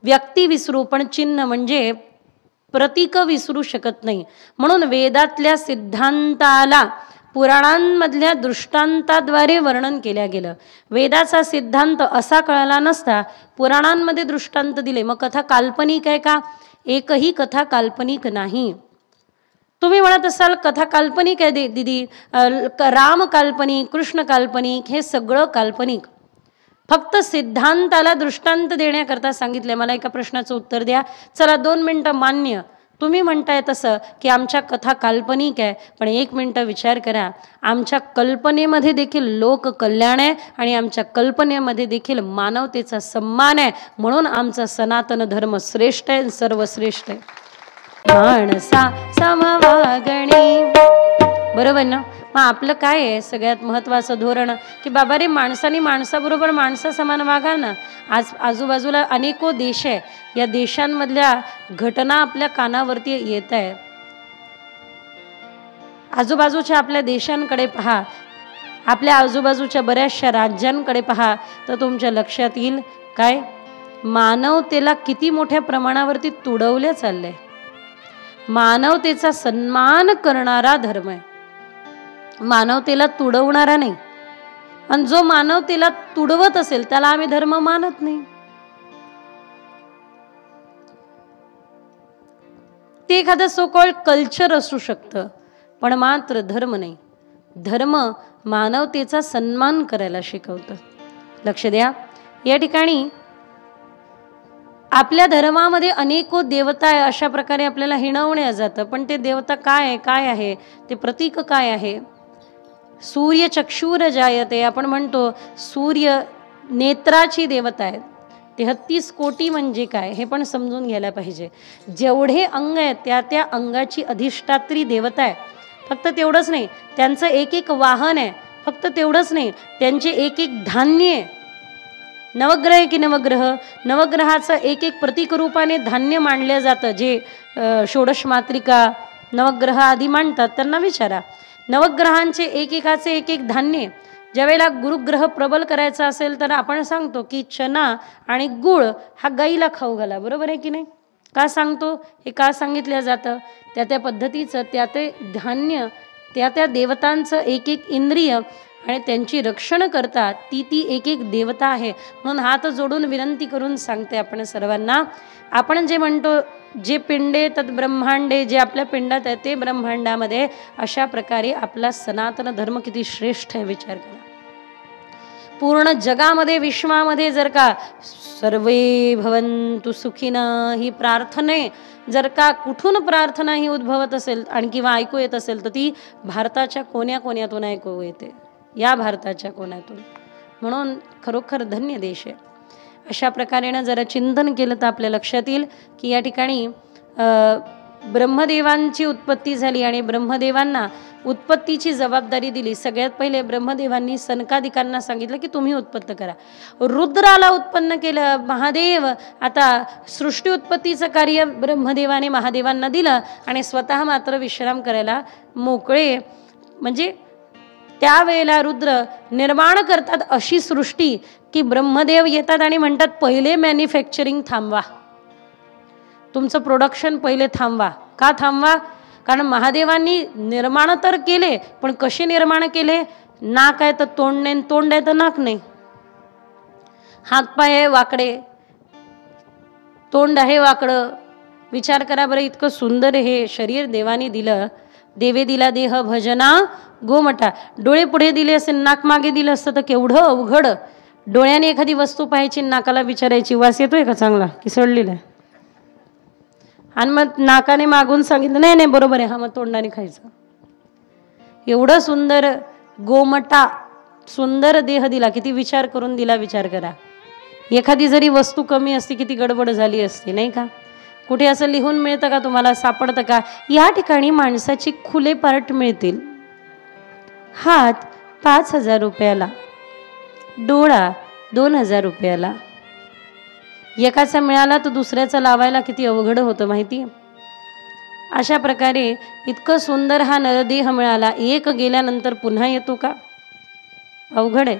व्यक्ती विसरू पण चिन्ह म्हणजे प्रतीक विसरू शकत नाही. म्हणून वेदातल्या सिद्धांताला पुराणांमधल्या दृष्टांताद्वारे वर्णन केल्या गेलं. वेदाचा सिद्धांत असा कळला नसता पुराणांमध्ये दृष्टांत दिले. मग कथा काल्पनिक आहे का? एकही कथा काल्पनिक नाही. तुम्ही म्हणत असाल कथा काल्पनिक आहे दीदी, राम काल्पनिक कृष्ण काल्पनिक हे सगळं काल्पनिक. फक्त सिद्धांताला दृष्टांत देण्याकरता सांगितले. मला एका प्रश्नाचं उत्तर द्या. चला 2 मिनिटं मान्य. तुम्ही म्हणताय तसं की आमच्या कथा काल्पनिक आहे पण 1 मिनिटं विचार करा. आमच्या कल्पनेमध्ये देखील लोक कल्याण आहे आणि आमच्या कल्पनेमध्ये देखील मानवतेचा सन्मान आहे. म्हणून आमचा सनातन धर्म श्रेष्ठ आहे सर्वश्रेष्ठ आहे. माणसा समवागणी बरोबर ना. मग आपलं काय आहे सगळ्यात महत्वाचं धोरण की बाबा रे माणसाने माणसाबरोबर माणसा समान वागा ना. आज आजूबाजूला अनेको देश आहे. या देशांमधल्या घटना आपल्या कानावरती येत आहे. आजूबाजूच्या आपल्या देशांकडे पहा, आपल्या आजूबाजूच्या बऱ्याचशा राज्यांकडे पहा तर तुमच्या लक्षात येईल काय मानवतेला किती मोठ्या प्रमाणावरती तुडवल्या चाललंय. मानवतेचा सन्मान करणारा धर्म आहे, मानवतेला तुडवणारा नाही. आणि जो मानवतेला तुडवत असेल त्याला आम्ही धर्म मानत नाही. ते एखादं सो कॉल्ड कल्चर असू शकतं पण मात्र धर्म नाही. धर्म मानवतेचा सन्मान करायला शिकवतं. लक्ष द्या. या ठिकाणी आपल्या धर्मामध्ये अनेको देवता आहे अशा प्रकारे आपल्याला हिणवण्या जातं. पण ते देवता काय आहे ते प्रतीक काय आहे. सूर्य चक्षुर जायते आपण म्हणतो सूर्य नेत्राची देवता आहे. 33 कोटी म्हणजे काय हे पण समजून घ्यायला पाहिजे. जेवढे अंग आहेत त्या अंगाची अधिष्ठात्री देवता आहे. फक्त तेवढंच नाही त्यांचं एक वाहन आहे. फक्त तेवढंच नाही त्यांचे एक धान्य आहे. नवग्रह आहे की नवग्रह, नवग्रहाचं एक प्रतीक रूपाने धान्य मांडलं जातं. जे षोडश मात्रिका नवग्रह आदी मांडतात त्यांना विचारा. नवग्रहांचे एकेकाचे एक धान्य. ज्यावेळेला गुरुग्रह प्रबल करायचा असेल तर आपण सांगतो की चना आणि गुळ हा गाईला खाऊ घाला, बरोबर आहे की नाही? का सांगतो? हे का सांगितलं जातं? त्या पद्धतीचं ते धान्य त्या देवतांचं एक एक इंद्रिय आणि त्यांची रक्षण करतात ती एक एक देवता आहे. म्हणून हात जोडून विनंती करून सांगते आपण सर्वांना, आपण जे म्हणतो जे पिंडे तत् ब्रह्मांडे, जे आपल्या पिंडात आहे ते ब्रह्मांडामध्ये, अशा प्रकारे आपला सनातन धर्म किती श्रेष्ठ आहे विचार करा. पूर्ण जगामध्ये विश्वामध्ये जर का सर्वे भवन्तु सुखिनः ही प्रार्थने जर का कुठून प्रार्थना ही उद्भवत असेल आणि किंवा ऐकू येत असेल तर ती भारताच्या कोण्याकोण्यातून ऐकू येते, या भारताच्या कोण्यातून. म्हणून खरोखर धन्य देश आहे. अशा प्रकारे जरा चिंतन केलं तर आपल्या लक्षात येईल की या ठिकाणी ब्रह्मदेवांची उत्पत्ती झाली आणि ब्रह्मदेवांना उत्पत्तीची जबाबदारी दिली. सगळ्यात पहिले ब्रह्मदेवांनी सनकादिकांना सांगितलं की तुम्ही उत्पन्न करा. रुद्राला उत्पन्न केलं महादेव. आता सृष्टी उत्पत्तीचं कार्य ब्रह्मदेवाने महादेवांना दिलं आणि स्वतः मात्र विश्राम करायला मोकळे. म्हणजे त्यावेळेला रुद्र निर्माण करतात अशी सृष्टी की ब्रह्मदेव येतात आणि म्हणतात पहिले मॅन्युफॅक्चरिंग थांबवा, तुमचं प्रोडक्शन पहिले थांबवा. का थांबवा? कारण महादेवांनी निर्माण तर केले, पण कसे निर्माण केले? नाक आहे तर तोंड नाही, तोंड आहे तर नाक नाही, हातपाय आहे वाकडे, तोंड आहे वाकडं. विचार करा बरं, इतकं सुंदर हे शरीर देवानी दिलं. देवे दिला देह भजना गोमटा. डोळे पुढे दिले असेल, नाक मागे दिलं असतं तर केवढं अवघड. डोळ्याने एखादी वस्तू पाहायची, नाकाला विचारायची वास येतोय का चांगला की सडलेला आहे, आणि मग नाकाने मागून सांगितलं नाही नाही बरोबर आहे, हा मग तोंडाने खायचं. एवढं सुंदर गोमटा सुंदर देह दिला, किती विचार करून दिला विचार करा. एखादी जरी वस्तू कमी असती किती गडबड झाली असती नाही का? कुठे असं लिहून मिळतं का तुम्हाला, सापडतं का? या ठिकाणी माणसाची खुले पार्ट मिळतील. हात 5,000 रुपयाला, डोळा 2,000 रुपयाला. एकाचा मिळाला तर दुसऱ्याचा लावायला किती अवघड होतं माहिती. अशा प्रकारे इतकं सुंदर हा नरदेह मिळाला, एक गेल्यानंतर पुन्हा येतो का? अवघड आहे.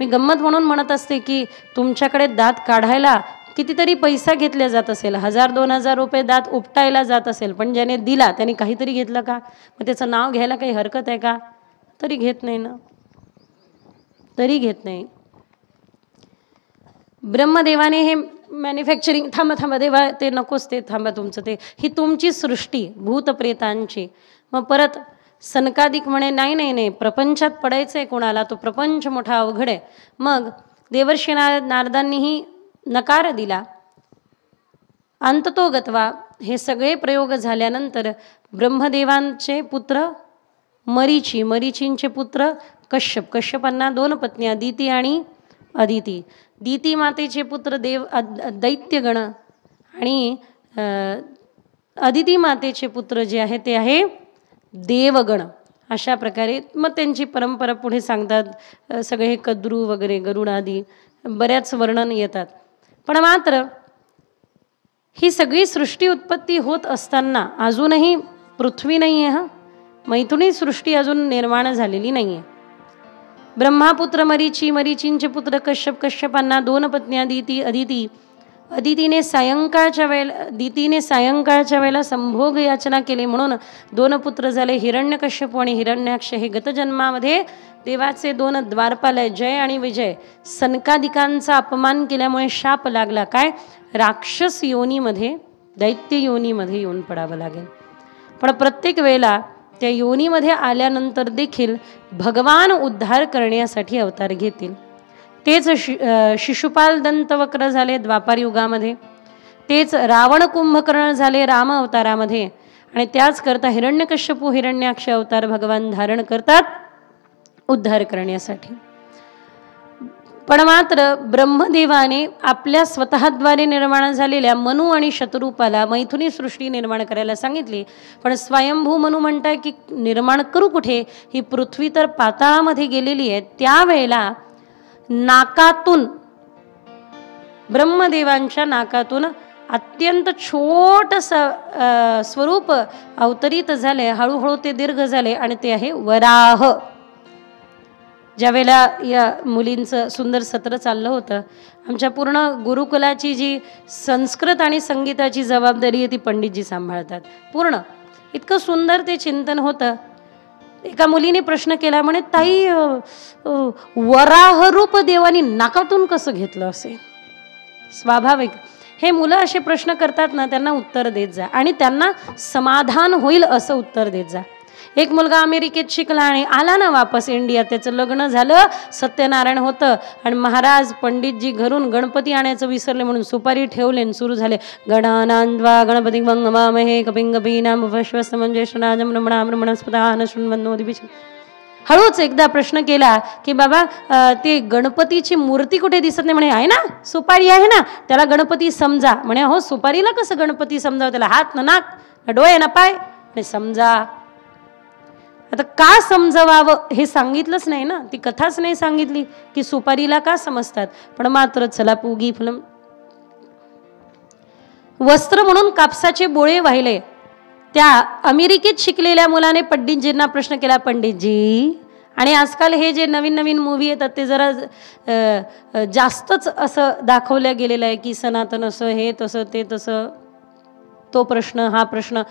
मी गंमत म्हणून म्हणत असते की तुमच्याकडे दात काढायला कितीतरी पैसा घेतला जात असेल, 1,000-2,000 रुपये दात उपटायला जात असेल, पण ज्याने दिला त्याने काहीतरी घेतलं का? मग त्याचं नाव घ्यायला काही हरकत आहे का? तरी घेत नाही ना, तरी घेत नाही. ब्रह्मदेवाने हे मॅन्युफॅक्चरिंग थांबा देवा ते नकोच, ते थांबा तुमचं ते, ही तुमची सृष्टी भूतप्रेतांची. मग परत सनकादिक म्हणे नाही नाही नाही, प्रपंचात पडायचंय कोणाला, तो प्रपंच मोठा अवघड आहे. मग देवर्षी नारदांनीही नकार दिला. अंततो गत्वा हे सगळे प्रयोग झाल्यानंतर ब्रह्मदेवांचे पुत्र मरीची, मरीचींचे पुत्र कश्यप, कश्यपांना 2 पत्नी अदिती आणि अदिती. दिती मातेचे पुत्र दैत्यगण आणि अदिती मातेचे पुत्र जे आहे ते आहे देवगण. अशा प्रकारे मग त्यांची परंपरा पुढे सांगतात. सगळे कद्रू वगैरे गरुड आदी बऱ्याच वर्णन येतात. पण मात्र ही सगळी सृष्टी उत्पत्ती होत असताना अजूनही पृथ्वी नाही आहे, मैथुनी सृष्टी अजून निर्माण झालेली नाही आहे. ब्रह्मापुत्र मरीची, मरीचींचे पुत्र कश्यप, कश्यपांना 2 पत्नी दिती अदिती. अदितीने सायंकाळच्या वेळेला संभोग याचना केली म्हणून 2 पुत्र झाले, हिरण्यकश्यप आणि हिरण्याक्ष. हे गतजन्मामध्ये देवाचे 2 द्वारपाल आहे, जय आणि विजय. सनकादिकांचा अपमान केल्यामुळे शाप लागला. काय? राक्षस योनीमध्ये, दैत्य योनीमध्ये येऊन पडावं लागेल. पण प्रत्येक वेळेला त्या योनीमध्ये आल्यानंतर देखील भगवान उद्धार करण्यासाठी अवतार घेतील. तेच शिशुपाल दंतवक्र झाले द्वापार युगामध्ये, तेच रावण कुंभकर्ण झाले राम अवतारामध्ये, आणि त्याच करता हिरण्यकश्यपू हिरण्याक्ष अवतार भगवान धारण करतात उद्धार करण्यासाठी. पण मात्र ब्रह्मदेवाने आपल्या स्वतःद्वारे निर्माण झालेल्या मनु आणि शतरूपाला मैथुनी सृष्टी निर्माण करायला सांगितली. पण स्वयंभू मनु म्हणताय की निर्माण करू कुठे? ही पृथ्वी तर पाताळामध्ये गेलेली आहे. त्यावेळेला नाकातून, ब्रह्मदेवांच्या नाकातून अत्यंत छोटस स्वरूप अवतरित झाले. हळूहळू ते दीर्घ झाले आणि ते आहे वराह. ज्यावेळेला या मुलींचं सुंदर सत्र चाललं होतं, आमच्या पूर्ण गुरुकुलाची जी संस्कृत आणि संगीताची जबाबदारी आहे ती पंडितजी सांभाळतात पूर्ण. इतकं सुंदर ते चिंतन होतं. एका मुलीने प्रश्न केला, म्हणे ताई वराहरूप देवानी नाकातून कसं घेतलं असेल? स्वाभाविक हे मुलं असे प्रश्न करतात ना, त्यांना उत्तर देत जा आणि त्यांना समाधान होईल असं उत्तर देत जा. एक मुलगा अमेरिकेत शिकला आणि आला ना वापस इंडियात, त्याचं लग्न झालं, सत्यनारायण होतं आणि महाराज पंडितजी घरून गणपती आणायचं विसरले म्हणून सुपारी ठेवले आणि सुरू झाले गणानान्वा गणपती मंगमामहे कपिं कपीनाम उपश्वस्तमंजेशनाजम रमणाम रमणस्पदान शृण्वन्नोदिभिष. हळूच एकदा प्रश्न केला की बाबा ते गणपतीची मूर्ती कुठे दिसत नाही? म्हणे आहे ना, सुपारी आहे ना, त्याला गणपती समजा. म्हणे हो, सुपारीला कसं गणपती समजावं? त्याला हात ना नाक ना डोळे ना पाय आणि समजा. आता का समजवावं हे सांगितलंच नाही ना, ती कथाच नाही सांगितली की सुपारीला का समजतात. पण मात्र चला पूगी फलम. वस्त्र म्हणून कापसाचे बोळे वाहिले. त्या अमेरिकेत शिकलेल्या मुलाने पंडितजींना प्रश्न केला, पंडितजी, आणि आजकाल हे जे नवीन नवीन मूव्ही येतात ते जरा जास्तच असं दाखवल्या गेलेलं आहे की सनातन असं, हे तसं, ते तसं, तो प्रश्न हा प्रश्न,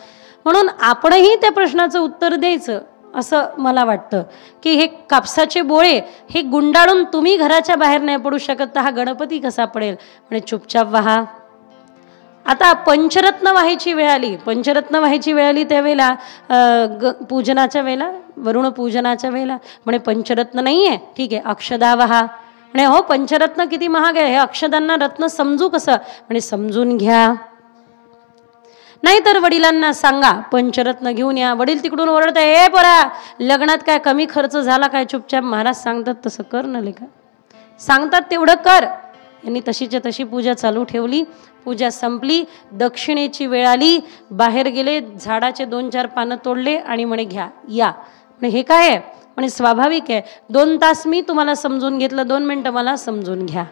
म्हणून आपणही त्या प्रश्नाचं उत्तर द्यायचं असं मला वाटतं की हे कापसाचे बोळे हे गुंडाळून तुम्ही घराच्या बाहेर नाही पडू शकत, तर हा गणपती कसा पडेल? म्हणजे चुपचाप व्हा. आता पंचरत्न व्हायची वेळ आली. पंचरत्न व्हायची वेळ आली त्यावेळेला पूजनाच्या वेळेला, वरुण पूजनाच्या वेळेला म्हणे पंचरत्न नाही आहे, ठीक आहे अक्षदा वहा. म्हणे हो, पंचरत्न किती महाग आहे, हे अक्षदांना रत्न समजू कसं? म्हणे समजून घ्या, नाहीतर वडिलांना सांगा पंचरत्न घेऊन या. वडील तिकडून ओरडताय, ए पोरा लग्नात काय कमी खर्च झाला काय? चुपचाप महाराज सांगतात तसं कर ना लेका, सांगतात तेवढं कर. यांनी तशीच्या तशी पूजा चालू ठेवली. पूजा संपली, दक्षिणेची वेळ आली, बाहेर गेले, झाडाचे 2-4 पानं तोडले आणि म्हणे घ्या या. म्हणे हे काय आहे? म्हणे स्वाभाविक आहे, 2 तास मी तुम्हाला समजून घेतलं, 2 मिनिटं मला समजून घ्या.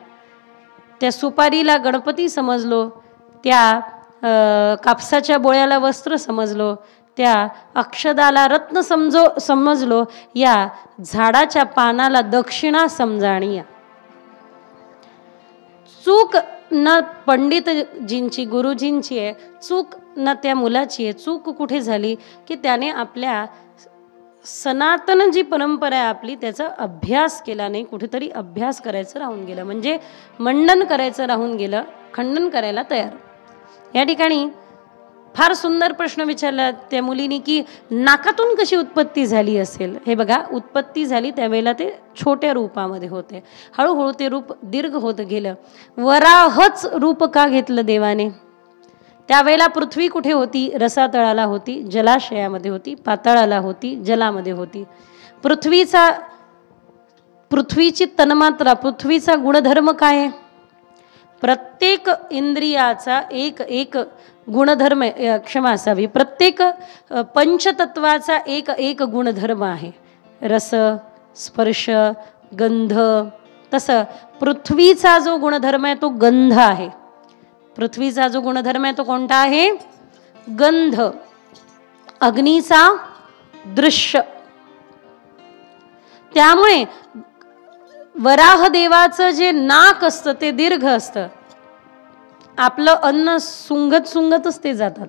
त्या सुपारीला गणपती समजलो, त्या कापसाच्या बोळ्याला वस्त्र समजलो, त्या अक्षदाला रत्न समजलो, या झाडाच्या पानाला दक्षिणा समजा आणि या. चूक न पंडितजींची, गुरुजींची आहे, चूक न त्या मुलाची आहे. चूक कुठे झाली की त्याने आपल्या सनातन जी परंपरा आहे आपली त्याचा अभ्यास केला नाही, कुठेतरी अभ्यास करायचं राहून गेलं, म्हणजे मंडन करायचं राहून गेलं, खंडन करायला तयार. या ठिकाणी फार सुंदर प्रश्न विचारला त्या मुलीने की नाकातून कशी उत्पत्ती झाली असेल? हे बघा, उत्पत्ती झाली त्यावेळेला ते छोट्या रूपामध्ये होते, हळूहळू ते रूप दीर्घ होत गेलं. वराहच रूप का घेतलं देवाने? त्यावेळेला पृथ्वी कुठे होती? रसातळाला होती, जलाशयामध्ये होती, पाताळाला होती, जलामध्ये होती. पृथ्वीची तन्मात्रा, पृथ्वीचा गुणधर्म काय आहे? प्रत्येक इंद्रियाचा एक एक गुणधर्म, क्षमा असावी, प्रत्येक पंचतत्वाचा एक एक गुणधर्म आहे. रस, स्पर्श, गंध. तसं पृथ्वीचा जो गुणधर्म आहे तो गंध आहे. पृथ्वीचा जो गुणधर्म आहे तो कोणता आहे? गंध. अग्नीचा दृश्य. त्यामुळे वराह देवाचं जे नाक असतं ते दीर्घ असतं. आपलं अन्न सुंगत सुंगतच ते जातात.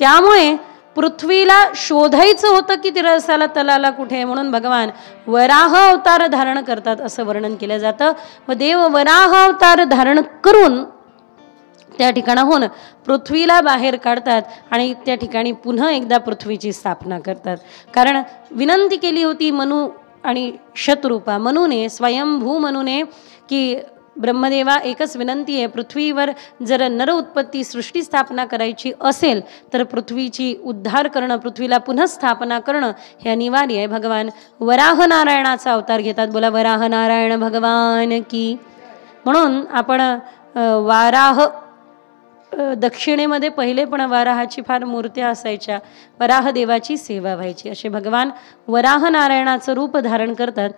त्यामुळे पृथ्वीला शोधायचं होतं की ती रसाला तलाला कुठे, म्हणून भगवान वराह अवतार धारण करतात असं वर्णन केलं जातं. व देव वराह अवतार धारण करून त्या ठिकाणाहून पृथ्वीला बाहेर काढतात आणि त्या ठिकाणी पुन्हा एकदा पृथ्वीची स्थापना करतात. कारण विनंती केली होती मनु आणि शतरूपा मनुने, स्वयंभू मनुने, की ब्रह्मदेवा एकच विनंती आहे, पृथ्वीवर जर नर उत्पत्ती सृष्टी स्थापना करायची असेल तर पृथ्वीची उद्धार करणं, पृथ्वीला पुन्हा स्थापना करणं हे अनिवार्य आहे. भगवान वराह नारायणाचा अवतार घेतात. बोला वराह नारायण भगवान की. म्हणून आपण वाराह, दक्षिणेमध्ये पहिले पण वराहाची फार मूर्त्या असायच्या, वराह देवाची सेवा व्हायची. असे भगवान वराह नारायणाचं रूप धारण करतात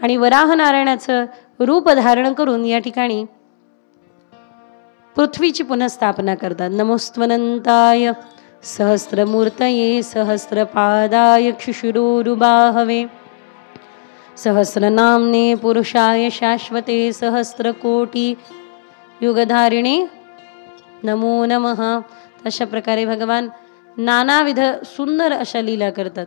आणि वराह नारायणाचं रूप धारण करून या ठिकाणी पृथ्वीची पुन्हा स्थापना करतात. नमोस्त्वनंताय सहस्रमूर्तये सहस्रपादाय क्षुशुरोरुबाहवे सहस्रनाम्ने पुरुषाय शाश्वते सहस्रकोटी युगधारिणे नमो नमः. अशा प्रकारे भगवान नानाविध सुंदर अशा लीला करतात.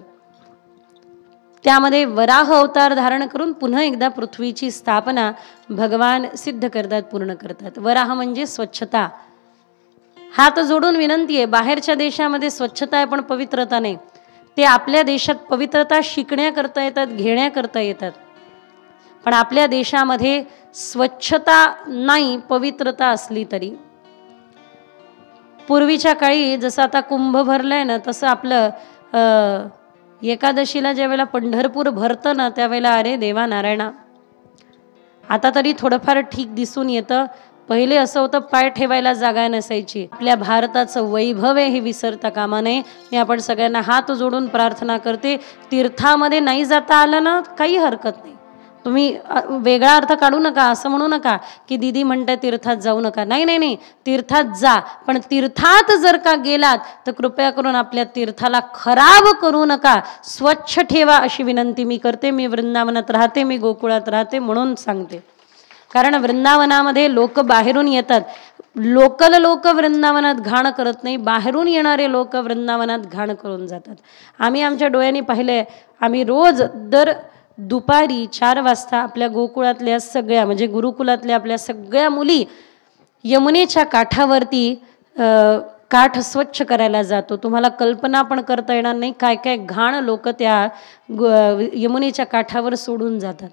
त्यामध्ये वराह अवतार धारण करून पुन्हा एकदा पृथ्वीची स्थापना भगवान सिद्ध करतात, पूर्ण करतात. वराह म्हणजे स्वच्छता. हात जोडून विनंती आहे, बाहेरच्या देशामध्ये स्वच्छता आहे पण पवित्रता नाही. ते आपल्या देशात पवित्रता शिकण्याकरता येतात, घेण्याकरता येतात. पण आपल्या देशामध्ये स्वच्छता नाही, पवित्रता असली तरी. पूर्वीच्या काळी जसं आता कुंभ भरलाय ना, तसं आपलं एकादशीला ज्या वेळेला पंढरपूर भरतं ना, त्यावेळेला अरे देवा नारायणा, आता तरी थोडंफार ठीक दिसून येतं. पहिले असं होतं, पाय ठेवायला जागा नसायची. आपल्या भारताचं वैभव आहे हे विसरता कामा नये. मी आपण सगळ्यांना हात जोडून प्रार्थना करते, तीर्थामध्ये नाही जाता आलं ना, काही हरकत नाही. तुम्ही वेगळा अर्थ काढू नका, असं म्हणू नका की दीदी म्हणताय तीर्थात जाऊ नका. नाही नाही नाही, तीर्थात जा, पण तीर्थात जर का गेलात तर कृपया करून आपल्या तीर्थाला खराब करू नका, स्वच्छ ठेवा अशी विनंती मी करते. मी वृंदावनात राहते, मी गोकुळात राहते म्हणून सांगते. कारण वृंदावनामध्ये लोक बाहेरून येतात. लोकल लोक वृंदावनात घाण करत नाही, बाहेरून येणारे लोक वृंदावनात घाण करून जातात. आम्ही आमच्या डोळ्यांनी पाहिलंय. आम्ही रोज दर दुपारी 4 वाजता आपल्या गोकुळातल्या सगळ्या म्हणजे गुरुकुलातल्या आपल्या सगळ्या मुली यमुनेच्या काठावरती काठ स्वच्छ करायला जातो. तुम्हाला कल्पना पण करता येणार नाही काय काय घाण लोक त्या यमुनेच्या काठावर सोडून जातात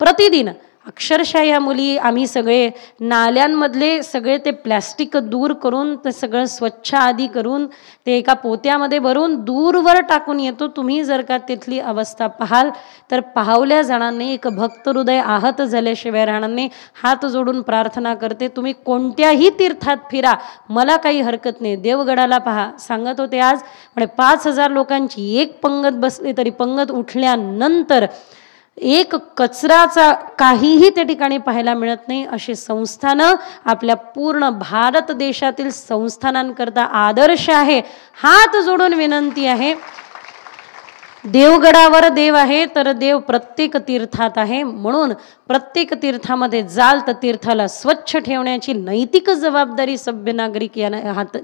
प्रतिदिन. अक्षरशः या मुली आम्ही सगळे नाल्यांमधले सगळे ते प्लॅस्टिक दूर करून ते सगळं स्वच्छ आधी करून ते एका पोत्यामध्ये भरून दूरवर टाकून येतो. तुम्ही जर का तिथली अवस्था पाहाल तर पाहवल्या जाणार नाही. एक भक्त हृदय आहत झाल्याशिवाय राहणार नाही. हात जोडून प्रार्थना करते, तुम्ही कोणत्याही तीर्थात फिरा, मला काही हरकत नाही. देवगडाला पहा, सांगत होते आज, म्हणजे 5000 लोकांची एक पंगत बसली तरी पंगत उठल्यानंतर एक कचराचा काहीही त्या ठिकाणी पाहायला मिळत नाही. अशी संस्थानं आपल्या पूर्ण भारत देशातील संस्थानांकरता आदर्श आहे. हात जोडून विनंती आहे, देवगडावर देव आहे तर देव प्रत्येक तीर्थात आहे. म्हणून प्रत्येक तीर्थामध्ये जाल तर तीर्थाला स्वच्छ ठेवण्याची नैतिक जबाबदारी सभ्य नागरिक या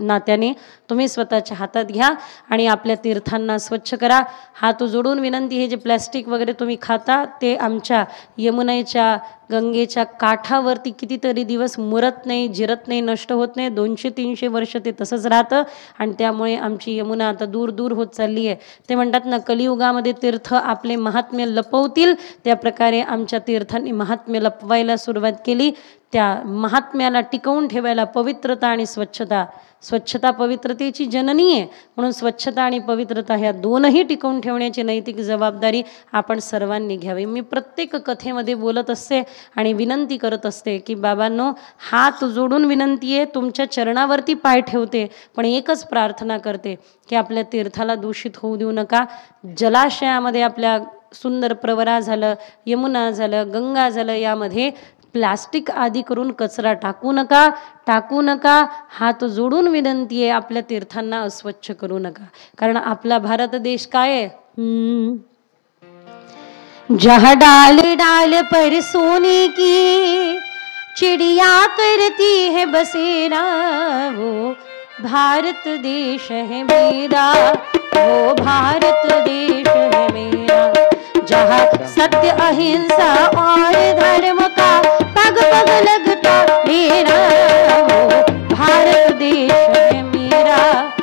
नात्याने तुम्ही स्वतःच्या हातात घ्या आणि आपल्या तीर्थांना स्वच्छ करा. हात जोडून विनंती, हे जे प्लॅस्टिक वगैरे तुम्ही खाता ते आमच्या यमुनेच्या गंगेच्या काठावरती कितीतरी दिवस मुरत नाही, जिरत नाही, नष्ट होत नाही. 200-300 वर्ष ते तसंच राहतं आणि त्यामुळे आमची यमुना आता दूर दूर होत चालली आहे. ते म्हणतात ना, कलियुगामध्ये तीर्थ आपले महात्म्य लपवतील, त्या प्रकारे आमच्या तीर्थांनी महात्म्य लपवायला सुरुवात केली. त्या महात्म्याला टिकवून ठेवायला पवित्रता आणि स्वच्छता, स्वच्छता पवित्रतेची जननी आहे. म्हणून स्वच्छता आणि पवित्रता ह्या दोनही टिकवून ठेवण्याची नैतिक जबाबदारी आपण सर्वांनी घ्यावी. मी प्रत्येक कथेमध्ये बोलत असते आणि विनंती करत असते की बाबांनो, हात जोडून विनंती आहे, तुमच्या चरणावरती पाय ठेवते, पण एकच प्रार्थना करते की आपल्या तीर्थाला दूषित होऊ देऊ नका. जलाशयामध्ये आपल्या सुंदर प्रवरा झालं, यमुना झालं, गंगा झालं, यामध्ये प्लास्टिक आदी करून कचरा टाकू नका, टाकू नका. हात जोडून विनंती आहे, आपल्या तीर्थांना अस्वच्छ करू नका. कारण आपला भारत देश काय आहे, जहाँ डाल डाल पर सोने की चिड़िया करती है बसेरा, वो भारत देश है मेरा, वो भारत देश है मेरा. जहाँ सत्य अहिंसा और धर्म का पग पग लगता मेरा, वो भारत देश है मेरा,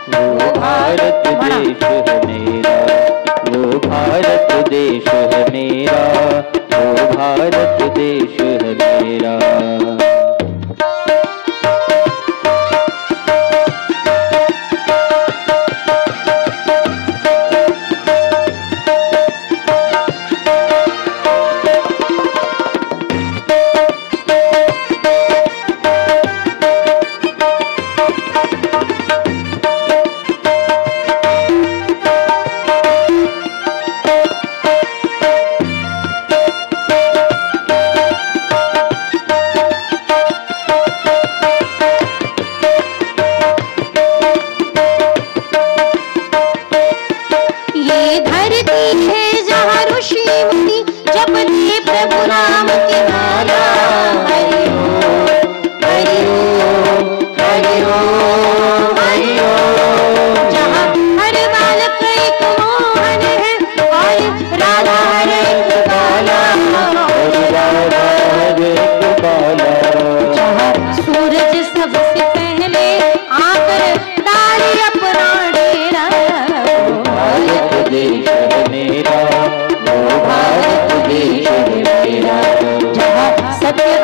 वो भारत देश है मेरा, वो भारत देश है मेरा, वो भारत देश है मेरा.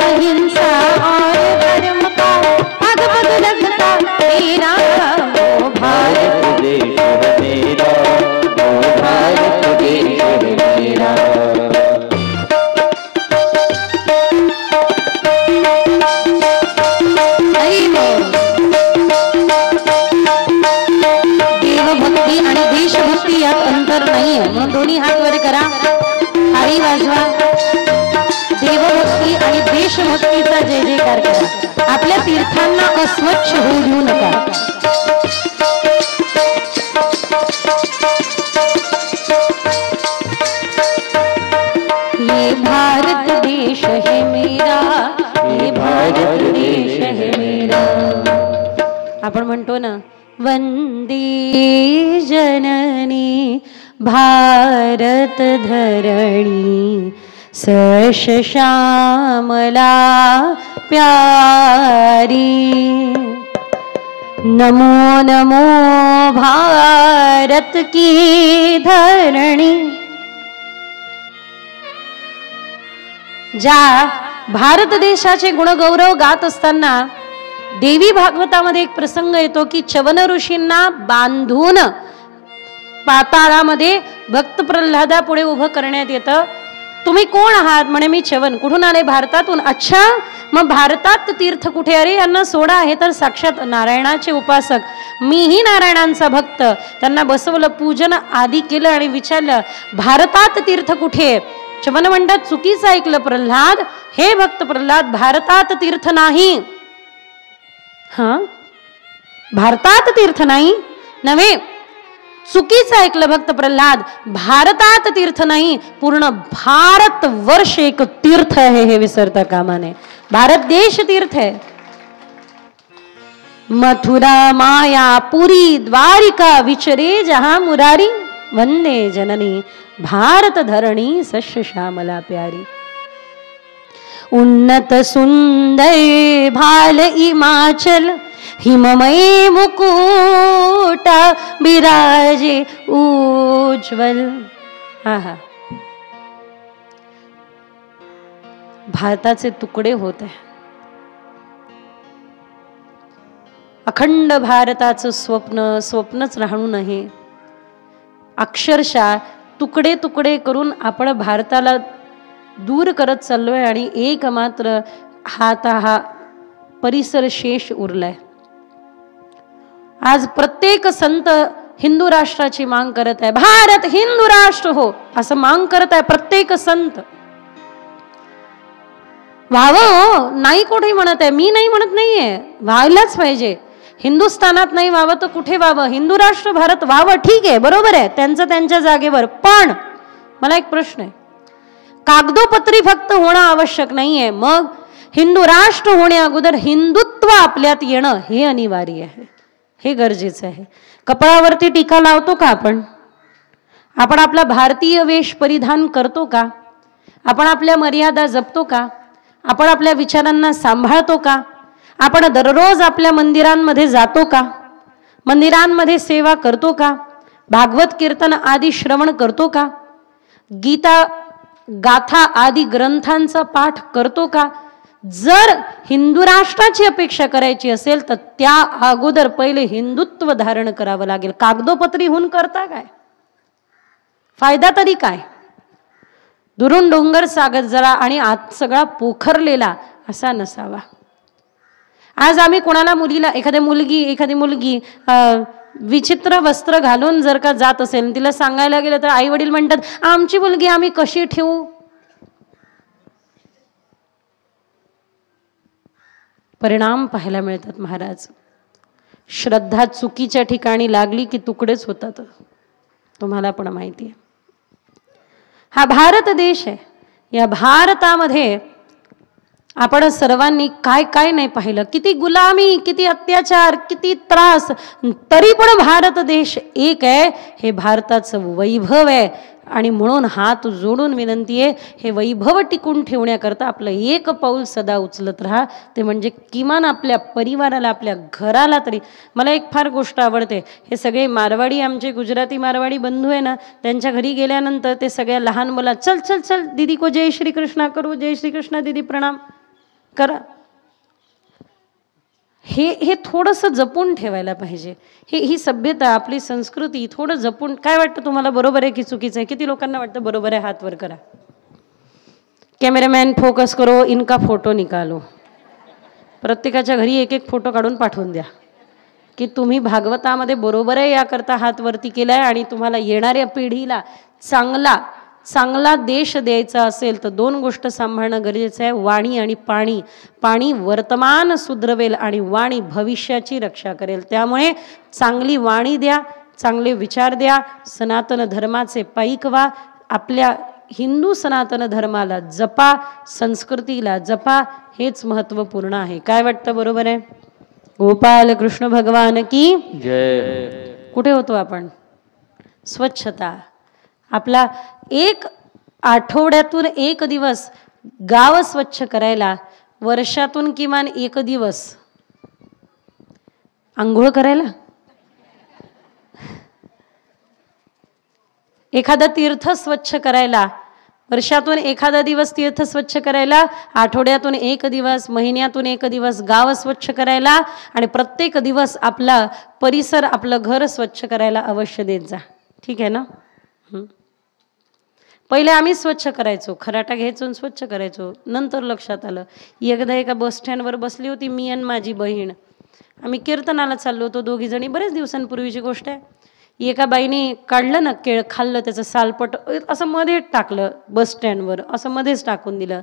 अहिंसा और धर्म का पद पद लगता तेरा। वो भारत देश है मेरा, वो भारत देश है मेरा। देवभक्ती आणि देशभक्ती यात अंतर नाहीये, म्हणून दोन्ही हात वर करा, थाळी वाजवा, देवभक्ती आणि देशभक्तीचा जय जयकार करा। आपल्या तीर्थांना अस्वच्छ होऊ देऊ नका। ये भारत देश है मेरा, ये भारत देश है मेरा। आपण म्हणतो ना, वंदे जननी भारत धरणी सश्यामला प्यारी। नमो नमो भारत की धरणी। ज्या भारत देशाचे गुणगौरव गात असताना देवी भागवतामध्ये एक प्रसंग येतो की च्यवन ऋषींना बांधून पाताळामध्ये भक्त प्रल्हादा पुढे उभं करण्यात येतं। तुम्ही कोण आहात? म्हणे मी च्यवन। कुठून आले? भारतातून। अच्छा, मग भारतात तीर्थ कुठे? अरे यांना सोडा, हे तर साक्षात नारायणाचे उपासक, मीही नारायणांचा भक्त। त्यांना बसवलं, पूजन आदी केलं आणि विचारलं भारतात तीर्थ कुठे? च्यवन म्हणतात चुकीचं ऐकलं प्रल्हाद, हे भक्त प्रल्हाद, भारतात तीर्थ नाही। हा, भारतात तीर्थ नाही नव्हे, चुकीचं ऐकलं भक्त प्रल्हाद, भारतात तीर्थ नाही, पूर्ण भारत वर्ष एक तीर्थ आहे, हे विसरता कामा नये। भारत देश तीर्थ है। मथुरा मायापुरी द्वारिका विचरे जहां मुरारी। वंदे जननी भारत धरणी सश्य श्यामला प्यारी। उन्नत सुंदर भाल हिमाचल हिममय मुकुट बिराजे उज्ज्वल। हा, भारताचे तुकडे होत आहे। अखंड भारताचं स्वप्नच राहू नये। अक्षरशः तुकडे तुकडे करून आपण भारताला दूर करत चाललोय आणि एक मात्र हा परिसर शेष उरलाय। आज प्रत्येक संत हिंदू राष्ट्राची मांग करत आहे, भारत हिंदू राष्ट्र हो असं मांग करत आहे प्रत्येक संत। व्हावं नाही कोणी म्हणत आहे, मी नाही म्हणत नाहीये, व्हायलाच पाहिजे। हिंदुस्थानात नाही व्हावं तर कुठे व्हावं? हिंदू राष्ट्र भारत व्हावं, ठीक आहे, बरोबर आहे, त्यांचं त्यांच्या जागेवर। पण मला एक प्रश्न आहे, कागदोपत्री फक्त होणं आवश्यक नाहीये, मग हिंदू राष्ट्र होण्या अगोदर हिंदुत्व आपल्यात येणं हे अनिवार्य आहे, हे गरजेचं आहे। कपाळावरती टीका लावतो का आपण? आपण आपला भारतीय वेश परिधान करतो का? आपण आपल्या मर्यादा जपतो का? आपण आपल्या विचारांना सांभाळतो का? आपण दररोज आपल्या मंदिरांमध्ये जातो का? मंदिरांमध्ये सेवा करतो का? भागवत कीर्तन आदी श्रवण करतो का? गीता गाथा आदी ग्रंथांचा पाठ करतो का? जर हिंदू राष्ट्राची अपेक्षा करायची असेल तर त्या अगोदर पहिले हिंदुत्व धारण करावं लागेल। कागदोपत्री होऊन करता काय फायदा तरी काय? दुरून डोंगर सागत जरा आणि आत सगळा पोखरलेला असा नसावा। आज आम्ही कोणाला मुलीला एखादी मुलगी विचित्र वस्त्र घालून जर का जात असेल, तिला सांगायला गेलं तर आई वडील म्हणतात आमची मुलगी आम्ही कशी ठेवू? परिणाम पाहायला मिळतात महाराज। श्रद्धा चुकीच्या ठिकाणी लागली की तुकडेच होतात, तुम्हाला पण माहिती आहे। हा भारत देश आहे, या भारतामध्ये आपण सर्वांनी काय काय नाही पाहिलं, किती गुलामी, किती अत्याचार, किती त्रास, तरी पण भारत देश एक आहे, हे भारताचं वैभव आहे। आणि म्हणून हात जोडून विनंती आहे, हे वैभव टिकून ठेवण्याकरता आपलं एक पाऊल सदा उचलत राहा, ते म्हणजे किमान आपल्या परिवाराला, आपल्या घराला तरी। मला एक फार गोष्ट आवडते, हे सगळे मारवाडी आमचे गुजराती मारवाडी बंधू आहे ना, त्यांच्या घरी गेल्यानंतर ते सगळ्या लहान मुला चल चल चल दीदी को जय श्री कृष्णा करू, जय श्री कृष्णा दीदी प्रणाम। करा. हे थोडंसं जपून ठेवायला पाहिजे. ही सभ्यता, आपली संस्कृती थोडं जपून. काय वाटतं तुम्हाला, बरोबर आहे की चुकीचं आहे? किती लोकांना वाटतं बरोबर आहे? हात वर करा. कॅमेरामॅन फोकस करो, इनका फोटो निकालो. प्रत्येकाच्या घरी एक एक फोटो काढून पाठवून द्या की तुम्ही भागवतामध्ये बरोबर आहे याकरता हात वरती केलाय. आणि तुम्हाला येणाऱ्या पिढीला चांगला देश द्यायचा असेल तर 2 गोष्ट सांभाळणं गरजेचं आहे, वाणी आणि पाणी. पाणी वर्तमान सुधरवेल आणि वाणी भविष्याची रक्षा करेल. त्यामुळे चांगली वाणी द्या, चांगले विचार द्या, सनातन धर्माचे पाईक व्हा, आपल्या हिंदू सनातन धर्माला जपा, संस्कृतीला जपा. हेच महत्त्वपूर्ण आहे. काय वाटतं, बरोबर आहे? गोपाल कृष्ण भगवान की जय. कुठे होतो आपण? स्वच्छता. आपला एक आठवड्यातून 1 दिवस गाव स्वच्छ करायला, वर्षातून किमान 1 दिवस आंघोळ करायला, एखादं तीर्थ स्वच्छ करायला, वर्षातून एखादा दिवस तीर्थ स्वच्छ करायला, आठवड्यातून 1 दिवस, महिन्यातून 1 दिवस गाव स्वच्छ करायला, आणि प्रत्येक दिवस आपला परिसर, आपलं घर स्वच्छ करायला अवश्य देत जा. ठीक आहे ना? पहिले आम्ही स्वच्छ करायचो, खराटा घ्यायचो, स्वच्छ करायचो. नंतर लक्षात आलं, एकदा एका बस स्टँडवर बसली होती मी आणि माझी बहीण. आम्ही कीर्तनाला चाललो होतो 2घी जणी, बरेच दिवसांपूर्वीची गोष्ट आहे. एका बाईने काढलं ना केळ, खाल्लं, त्याचं सालपट असं मध्ये टाकलं, बस स्टँडवर असं मध्येच टाकून दिलं.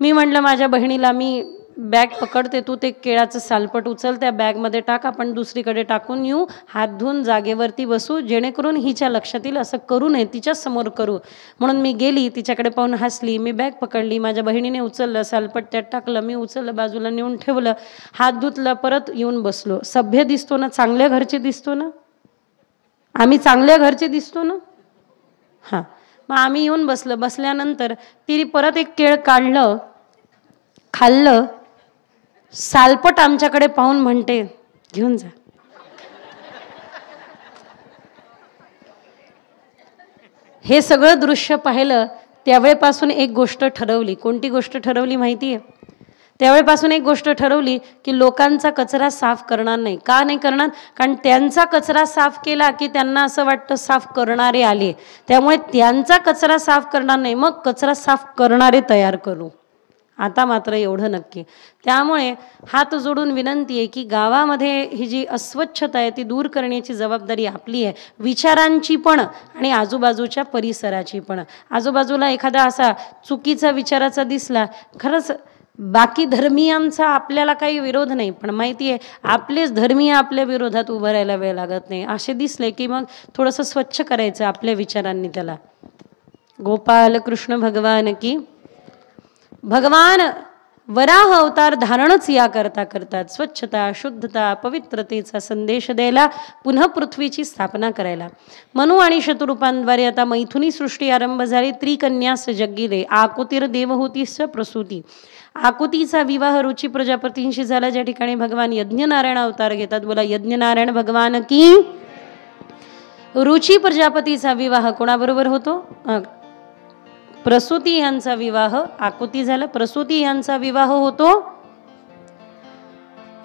मी म्हटलं माझ्या बहिणीला, मी बॅग पकडते, तू ते केळाचं सालपट उचल, त्या बॅगमध्ये टाक, आपण दुसरीकडे टाकून येऊ, हात धुवून जागेवरती बसू, जेणेकरून हिच्या लक्षात येईल असं करू नये, तिच्या समोर करू. म्हणून मी गेली, तिच्याकडे पाहून हसली, मी बॅग पकडली, माझ्या बहिणीने उचललं, सालपट त्यात टाकलं, मी उचललं, बाजूला नेऊन ठेवलं, हात धुतलं, परत येऊन बसलो. सभ्य दिसतो ना? चांगल्या घरचे दिसतो ना? आम्ही चांगल्या घरचे दिसतो ना? हां. मग आम्ही येऊन बसलं. बसल्यानंतर तिने परत एक केळ काढलं, खाल्लं, सालपट आमच्याकडे पाहून म्हणते, घेऊन जा. हे सगळं दृश्य पाहिलं त्यावेळेपासून एक गोष्ट ठरवली. कोणती गोष्ट ठरवली माहिती आहे? त्यावेळेपासून एक गोष्ट ठरवली की लोकांचा कचरा साफ करणार नाही. का नाही करणार? कारण त्यांचा कचरा साफ केला की त्यांना असं वाटतं साफ करणारे आले, त्यामुळे त्यांचा कचरा साफ करणार नाही, मग कचरा साफ करणारे तयार करू. आता मात्र एवढं नक्की. त्यामुळे हात जोडून विनंती आहे की गावामध्ये ही जी अस्वच्छता आहे ती दूर करण्याची जबाबदारी आपली आहे, विचारांची पण आणि आजूबाजूच्या परिसराची पण. आजूबाजूला एखादा असा चुकीचा विचाराचा दिसला, खरंच बाकी धर्मीयांचा आपल्याला काही विरोध नाही, पण माहिती आहे आपलेच धर्मीय आपल्या विरोधात उभं राहायला वेळ लागत नाही. असे दिसले की मग थोडंसं स्वच्छ करायचं आपल्या विचारांनी त्याला. गोपाल कृष्ण भगवान की. भगवान वराह अवतार धारणच या करता करतात. स्वच्छता, शुद्धता, पवित्रतेचा संदेश द्यायला, पुन्हा पृथ्वीची स्थापना करायला. मनु आणि शतरूपांद्वारे आता मैथुनी सृष्टी आरंभ झाली. त्रिकन्यास जगिले, आकुतीर देवहूतीस प्रसूती. आकुतीचा विवाह रुची प्रजापतींशी झाला, ज्या ठिकाणी भगवान यज्ञनारायण अवतार घेतात. बोला यज्ञनारायण भगवान की. रुची प्रजापतीचा विवाह कोणाबरोबर होतो? प्रसूती यांचा विवाह. आकुती झालं, प्रसूती यांचा विवाह होतो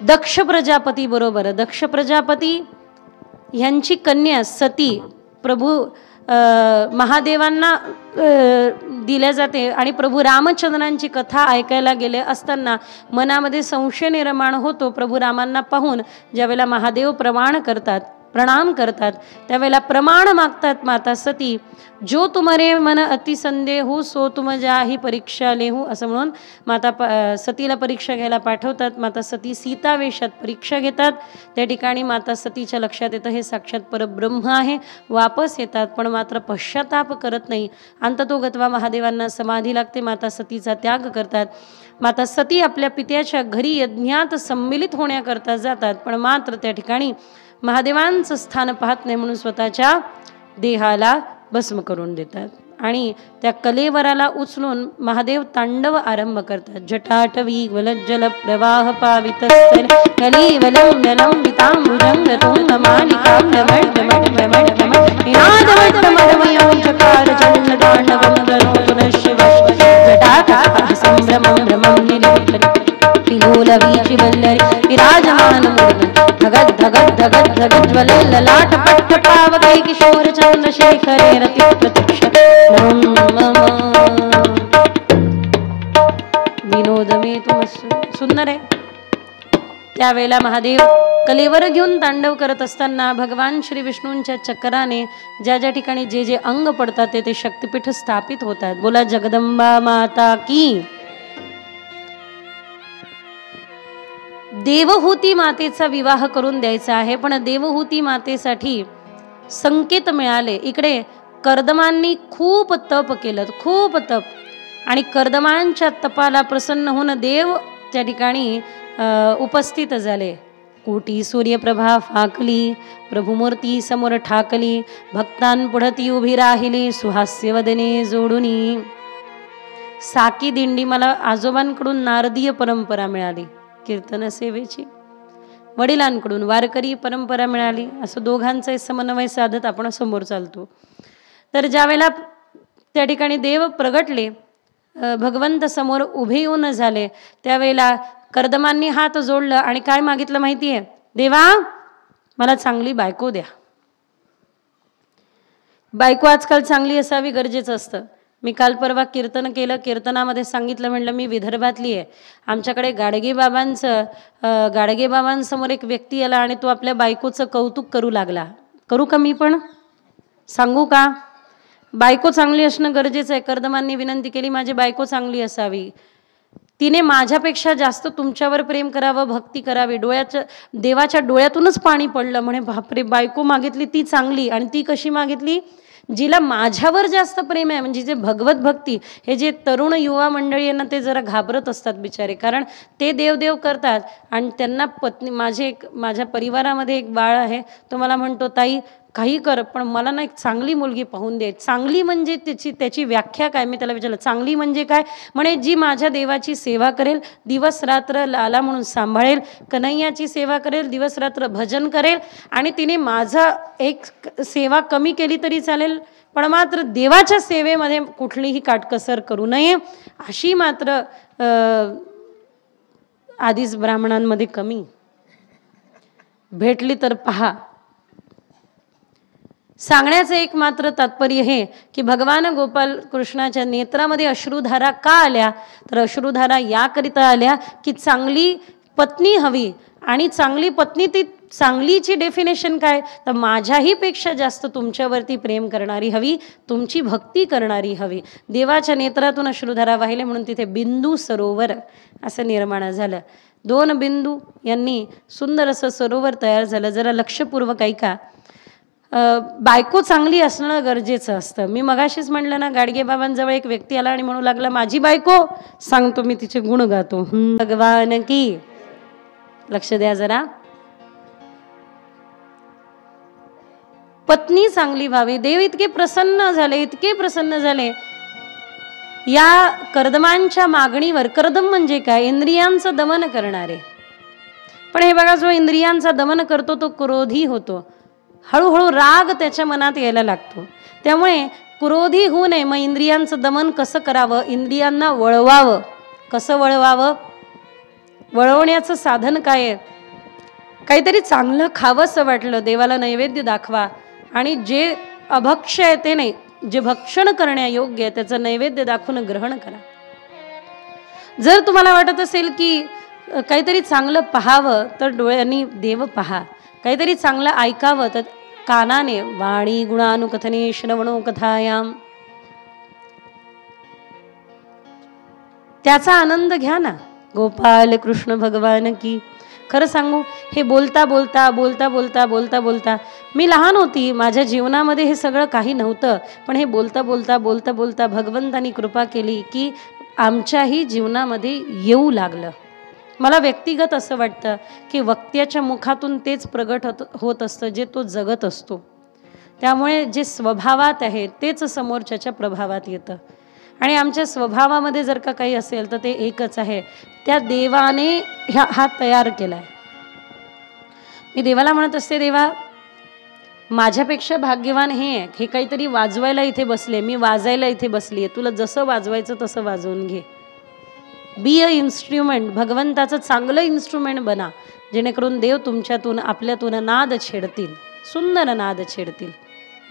दक्ष प्रजापती बरोबर. दक्ष प्रजापती यांची कन्या सती प्रभू महादेवांना दिल्या जाते. आणि प्रभू रामचंद्रांची कथा ऐकायला गेले असताना मनामध्ये संशय निर्माण होतो. प्रभू रामांना पाहून ज्यावेळेला महादेव प्रणाम करतात त्यावेळेला प्रमाण मागतात माता सती. जो तुम्हारे मन अति संदेहू सो तुम जाही परीक्षा लेहू, असं म्हणून माता सतीला परीक्षा घ्यायला पाठवतात. माता सती सीता वेशात परीक्षा घेतात. त्या ठिकाणी माता सतीच्या लक्षात येतं हे साक्षात परब्रह्म आहे. वापस येतात, पण मात्र पश्चाताप करत नाही. अंततोगत्वा महादेवांना समाधी लागते. माता सतीचा त्याग करतात. माता सती आपल्या पित्याच्या घरी यज्ञात सम्मिलित होण्याकरता जातात, पण मात्र त्या ठिकाणी महादेवांचं स्थान पाहत नाही म्हणून स्वतःच्या देहाला भस्म करून देतात. आणि त्या कलेवराला उचलून महादेव तांडव आरंभ करतात. जटाटवी वलज्जल प्रवाह पावितस्थल कलीवलं ललंबितांबुजंग तुंगमालिकां नादवट्टमरमयं चकार चण्डताण्डवं करोतु नः शिवः. जटाटवी संभ्रमं भ्रमं निलिपितं शेखरे रती प्रतीक्ष मम विनोद मे तुम सुंदर आहे. त्यावेळेला महादेव कलेवर घेऊन तांडव करत असताना भगवान श्री विष्णूंच्या चक्राने ज्या ज्या ठिकाणी जे जे अंग पडतात ते शक्तिपीठ स्थापित होतात. बोला जगदंबा माता की. देवहूती मातेचा विवाह करून द्यायचा आहे, पण देवहूती मातेसाठी संकेत मिळाले. इकडे कर्दमांनी खूप तप केलं, खूप तप, आणि कर्दमांच्या तपाला प्रसन्न होऊन देव त्या ठिकाणी उपस्थित झाले. कोटी सूर्यप्रभा फाकली, प्रभुमूर्ती समोर ठाकली, भक्तांपुढं ती उभी राहिली, सुहास्य वदने जोडुनी. साकी दिंडी मला आजोबांकडून नारदीय परंपरा मिळाली कीर्तन सेवेची, वडिलांकडून वारकरी परंपरा मिळाली. असं दोघांचा समन्वय साधत आपण समोर चालतो. तर ज्यावेळेला त्या ठिकाणी देव प्रगटले, भगवंत समोर उभे येऊन झाले, त्यावेळेला कर्दमांनी हात जोडलं आणि काय मागितलं माहितीये? देवा मला चांगली बायको द्या. बायको आजकाल चांगली असावी गरजेचं असतं. मी काल परवा कीर्तन केलं, कीर्तनामध्ये सांगितलं, म्हणलं मी विदर्भातली आहे, आमच्याकडे गाडगे बाबांसमोर एक व्यक्ती आला आणि तो आपल्या बायकोचं कौतुक करू लागला. करू का मी पण? सांगू का? बायको चांगली असणं गरजेचं आहे. कर्दमांनी विनंती केली माझी बायको चांगली असावी, तिने माझ्यापेक्षा जास्त तुमच्यावर प्रेम करावं, भक्ती करावी. देवाच्या डोळ्यातूनच पाणी पडलं. म्हणे बापरे, बायको मागितली ती चांगली, आणि ती कशी मागितली? जिला माझ्यावर जास्त प्रेम आहे. म्हणजे जे भगवत भक्ती, हे जे तरुण युवा मंडळी यांना ते जरा घाबरत असतात बिचारे, कारण ते देवदेव करतात आणि त्यांना पत्नी, माझ्या परिवारामध्ये एक बाळ आहे, तो मला म्हणतो ताई काही कर पण मला ना एक चांगली मुलगी पाहून दे. चांगली म्हणजे त्याची व्याख्या काय? मी त्याला विचारलं चांगली म्हणजे काय? म्हणे जी माझ्या देवाची सेवा करेल, दिवस रात्र लाला म्हणून सांभाळेल, कन्हैयाची सेवा करेल, दिवस रात्र भजन करेल, आणि तिने माझा एक सेवा कमी केली तरी चालेल, पण मात्र देवाच्या सेवेमध्ये कुठलीही काटकसर करू नये, अशी मात्र आधीच ब्राह्मणांमध्ये कमी भेटली तर पहा. सांगण्याचं एक मात्र तात्पर्य हे की भगवान गोपाल कृष्णाच्या नेत्रामध्ये अश्रुधारा का आल्या? तर अश्रुधारा याकरिता आल्या की चांगली पत्नी हवी, आणि चांगली पत्नी, ती चांगलीची डेफिनेशन काय? तर माझ्याही पेक्षा जास्त तुमच्यावरती प्रेम करणारी हवी, तुमची भक्ती करणारी हवी. देवाच्या नेत्रातून अश्रुधारा वाहिले म्हणून तिथे बिंदू सरोवर असं निर्माण झालं. 2 बिंदू यांनी सुंदर असं सरोवर तयार झालं. जरा लक्षपूर्वक ऐका. बायको चांगली असणं गरजेचं असतं. मी मगाशीच म्हणलं ना, गाडगे बाबांजवळ एक व्यक्ती आला आणि म्हणू लागला माझी बायको, सांगतो मी तिचे गुण गातो. भगवान की. लक्ष द्या जरा. पत्नी चांगली व्हावी. देव इतके प्रसन्न झाले, इतके प्रसन्न झाले या कर्दमांच्या मागणीवर. कर्दम म्हणजे काय? इंद्रियांचं दमन करणारे. पण हे बघा, जो इंद्रियांचा दमन करतो तो क्रोधी होतो. हळूहळू राग त्याच्या मनात यायला लागतो. त्यामुळे क्रोधी होऊ नये. मग इंद्रियांचं दमन कसं करावं? इंद्रियांना वळवावं. कसं वळवावं? वळवण्याचं साधन काय आहे? काहीतरी चांगलं खावंसं वाटलं, देवाला नैवेद्य दाखवा, आणि जे अभक्ष्य आहे ते नाही, जे भक्षण करण्यायोग्य आहे त्याचं नैवेद्य दाखवून ग्रहण करा. जर तुम्हाला वाटत असेल की काहीतरी चांगलं पाहावं तर डोळ्यांनी देव पहा, काहीतरी चांगलं ऐकावं तर कानाने वाणी गुणानुकथने श्रवणो कथायाम, त्याचा आनंद घ्या ना. गोपाल कृष्ण भगवान की. खरं सांगू, हे बोलता बोलता बोलता बोलता बोलता बोलता मी लहान होती, माझ्या जीवनामध्ये हे सगळं काही नव्हतं, पण हे बोलता बोलता बोलता बोलता भगवंतानी कृपा केली की आमच्याही जीवनामध्ये येऊ लागलं. मला व्यक्तिगत असं वाटतं की वक्त्याच्या मुखातून तेच प्रगट होत असतं जे तो जगत असतो. त्यामुळे जे स्वभावात आहे तेच समोरच्याच्या प्रभावात येतं, आणि आमच्या स्वभावामध्ये जर का काही असेल तर ते एकच आहे, त्या देवाने हा तयार केलाय. मी देवाला म्हणत असते, देवा माझ्यापेक्षा भाग्यवान हे आहे, हे काहीतरी वाजवायला इथे बसले, मी वाजायला इथे बसली आहे, तुला जसं वाजवायचं तसं वाजवून घे. Be a instrument. भगवंताचं चांगलं इन्स्ट्रुमेंट बना, जेणेकरून देव तुमच्यातून आपल्यातून नाद छेडतील, सुंदर नाद छेडतील.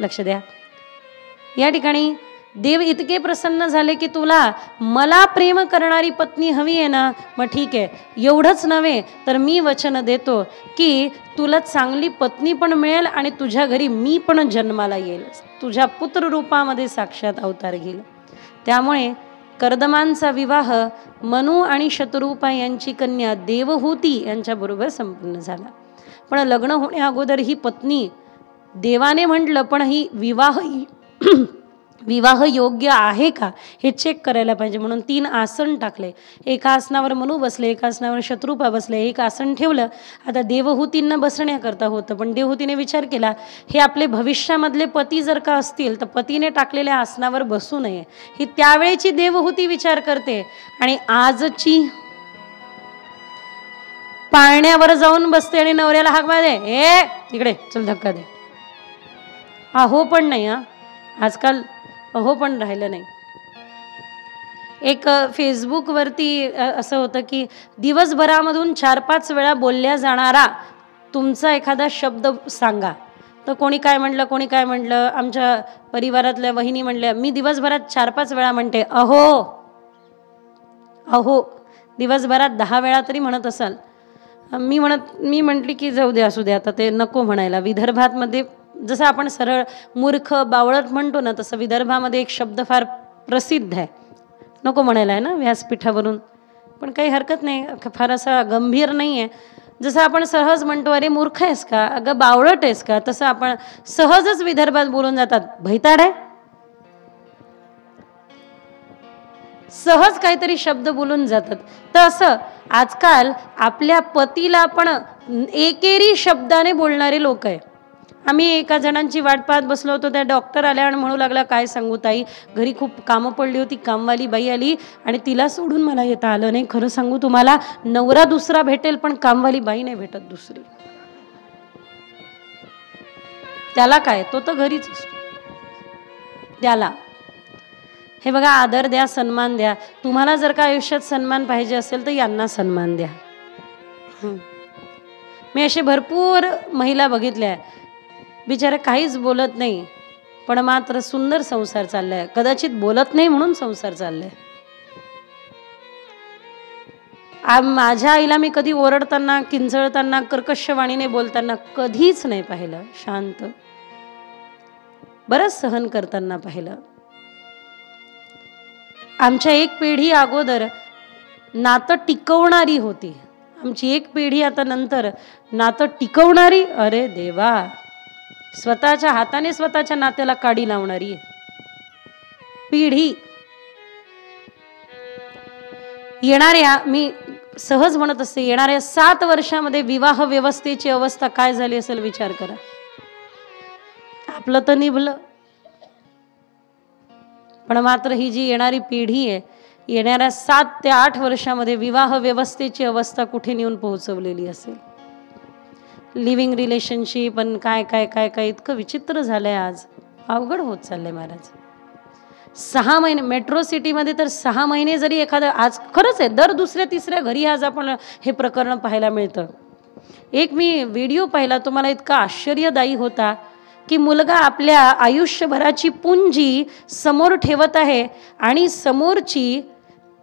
लक्ष द्या. या ठिकाणी देव इतके प्रसन्न झाले की तुला मला प्रेम करणारी पत्नी हवी आहे ना, मग ठीक आहे, एवढंच नव्हे तर मी वचन देतो की तुला चांगली पत्नी पण मिळेल आणि तुझ्या घरी मी पण जन्माला येईल, तुझ्या पुत्र रूपामध्ये साक्षात अवतार घेईल. त्यामुळे कर्दमांचा विवाह मनु आणि शतरूपा यांची कन्या देवहूती यांच्याबरोबर संपन्न झाला. पण लग्न होण्या अगोदर ही पत्नी देवाने म्हटलं पण ही विवाह योग्य आहे का हे चेक करायला पाहिजे, म्हणून 3 आसन टाकले. एका आसनावर मनु बसले, एका आसनावर शत्रुपा बसले, एक आसन ठेवलं. आता देवहूतींना बसण्याकरता होतं, पण देवहूतीने विचार केला हे आपले भविष्यामधले पती जर का असतील तर पतीने टाकलेल्या आसनावर बसू नये. ही त्यावेळेची देवहूती विचार करते आणि आजची पाळण्यावर जाऊन बसते आणि नवऱ्याला हाक मारते, ए इकडे चल धक्का दे. अहो पण नाही, आजकाल अहो पण राहिलं नाही. एक फेसबुकवरती असं होतं की दिवसभरामधून 4-5 वेळा बोलल्या जाणारा तुमचा एखादा शब्द सांगा. तर कोणी काय म्हणलं, आमच्या परिवारातल्या वहिनी म्हणल्या मी दिवसभरात 4-5 वेळा म्हणते अहो. अहो दिवसभरात 10 वेळा तरी म्हणत असाल. मी म्हटली की जाऊ दे, असू दे, आता ते नको म्हणायला. विदर्भात मध्ये जसं आपण सरळ मूर्ख बावळट म्हणतो ना, तसं विदर्भामध्ये एक शब्द फार प्रसिद्ध आहे, नको म्हणायला आहे ना व्यासपीठावरून, पण काही हरकत नाही, फार असा गंभीर नाही आहे. जसं आपण सहज म्हणतो अरे मूर्ख आहेस का, अगं बावळट आहेस का, तसं आपण सहजच विदर्भात बोलून जातात भैताड आहे, सहज काहीतरी शब्द बोलून जातात. तर असं आजकाल आपल्या पतीला पण एकेरी शब्दाने बोलणारे लोक आहे. आम्ही एका जणांची वाट पाहत बसलो होतो, त्या डॉक्टर आल्या आणि म्हणू लागला काय सांगू ताई, घरी खूप कामं पडली होती, कामवाली बाई आली आणि तिला सोडून मला येता आलं नाही. खरं सांगू तुम्हाला, नवरा दुसरा भेटेल पण कामवाली बाई नाही भेटत दुसरी. त्याला काय, तो तर घरीच असतो. त्याला हे बघा, आदर द्या, सन्मान द्या. तुम्हाला जर का आयुष्यात सन्मान पाहिजे असेल तर यांना सन्मान द्या. मी असे भरपूर महिला बघितल्या, बिचारा काहीच बोलत नाही पण मात्र सुंदर संसार चाललाय. कदाचित बोलत नाही म्हणून संसार चाललाय. माझ्या आईला मी कधी ओरडताना, किंचळताना, कर्कशवाणीने बोलताना कधीच नाही पाहिलं. शांत, बरंच सहन करताना पाहिलं. आमच्या एक पिढी अगोदर नातं टिकवणारी होती, आमची एक पिढी आता नंतर नातं टिकवणारी, अरे देवा, स्वतःच्या हाताने स्वतःच्या नात्याला काडी लावणारी पिढी. येणाऱ्या, मी सहज म्हणत असते, येणाऱ्या 7 वर्षामध्ये विवाह व्यवस्थेची अवस्था काय झाली असेल विचार करा. आपलं तर निभलं, पण मात्र ही जी येणारी पिढी आहे, येणाऱ्या 7 ते 8 वर्षामध्ये विवाह व्यवस्थेची अवस्था कुठे नेऊन पोहोचवलेली असेल. लिव्हिंग रिलेशनशिप आणि काय काय काय काय इतकं विचित्र झालंय. आज अवघड होत चाललंय महाराज. 6 महिने मेट्रो सिटीमध्ये तर 6 महिने जरी एखादं, आज खरंच आहे, दर दुसऱ्या तिसऱ्या घरी आज आपण हे प्रकरण पाहायला मिळतं. एक मी व्हिडिओ पाहिला, तुम्हाला इतका आश्चर्यदायी होता की मुलगा आपल्या आयुष्यभराची पुंजी समोर ठेवत आहे आणि समोरची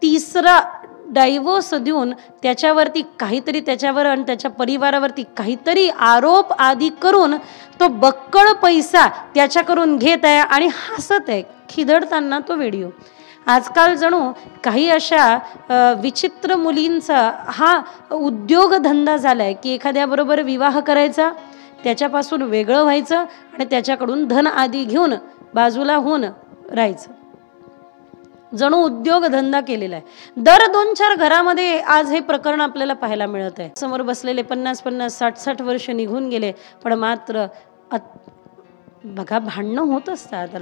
3रा डायव्होर्स देऊन त्याच्यावरती काहीतरी, त्याच्यावर आणि त्याच्या परिवारावरती काहीतरी आरोप आदी करून तो बक्कळ पैसा त्याच्याकडून घेत आहे आणि हसत आहे खिदडताना तो व्हिडिओ. आजकाल जणू काही अशा विचित्र मुलींचा हा उद्योगधंदा झालाय की एखाद्याबरोबर विवाह करायचा, त्याच्यापासून वेगळं व्हायचं आणि त्याच्याकडून धन आदी घेऊन बाजूला होऊन राहायचं. जणू उद्योगधंदा केलेला आहे. दर 2-4 घरामध्ये आज हे प्रकरण आपल्याला पाहायला मिळत आहे. समोर बसलेले 50-50, 60-60 वर्ष निघून गेले, पण मात्र बघा भांडणं होत असतात,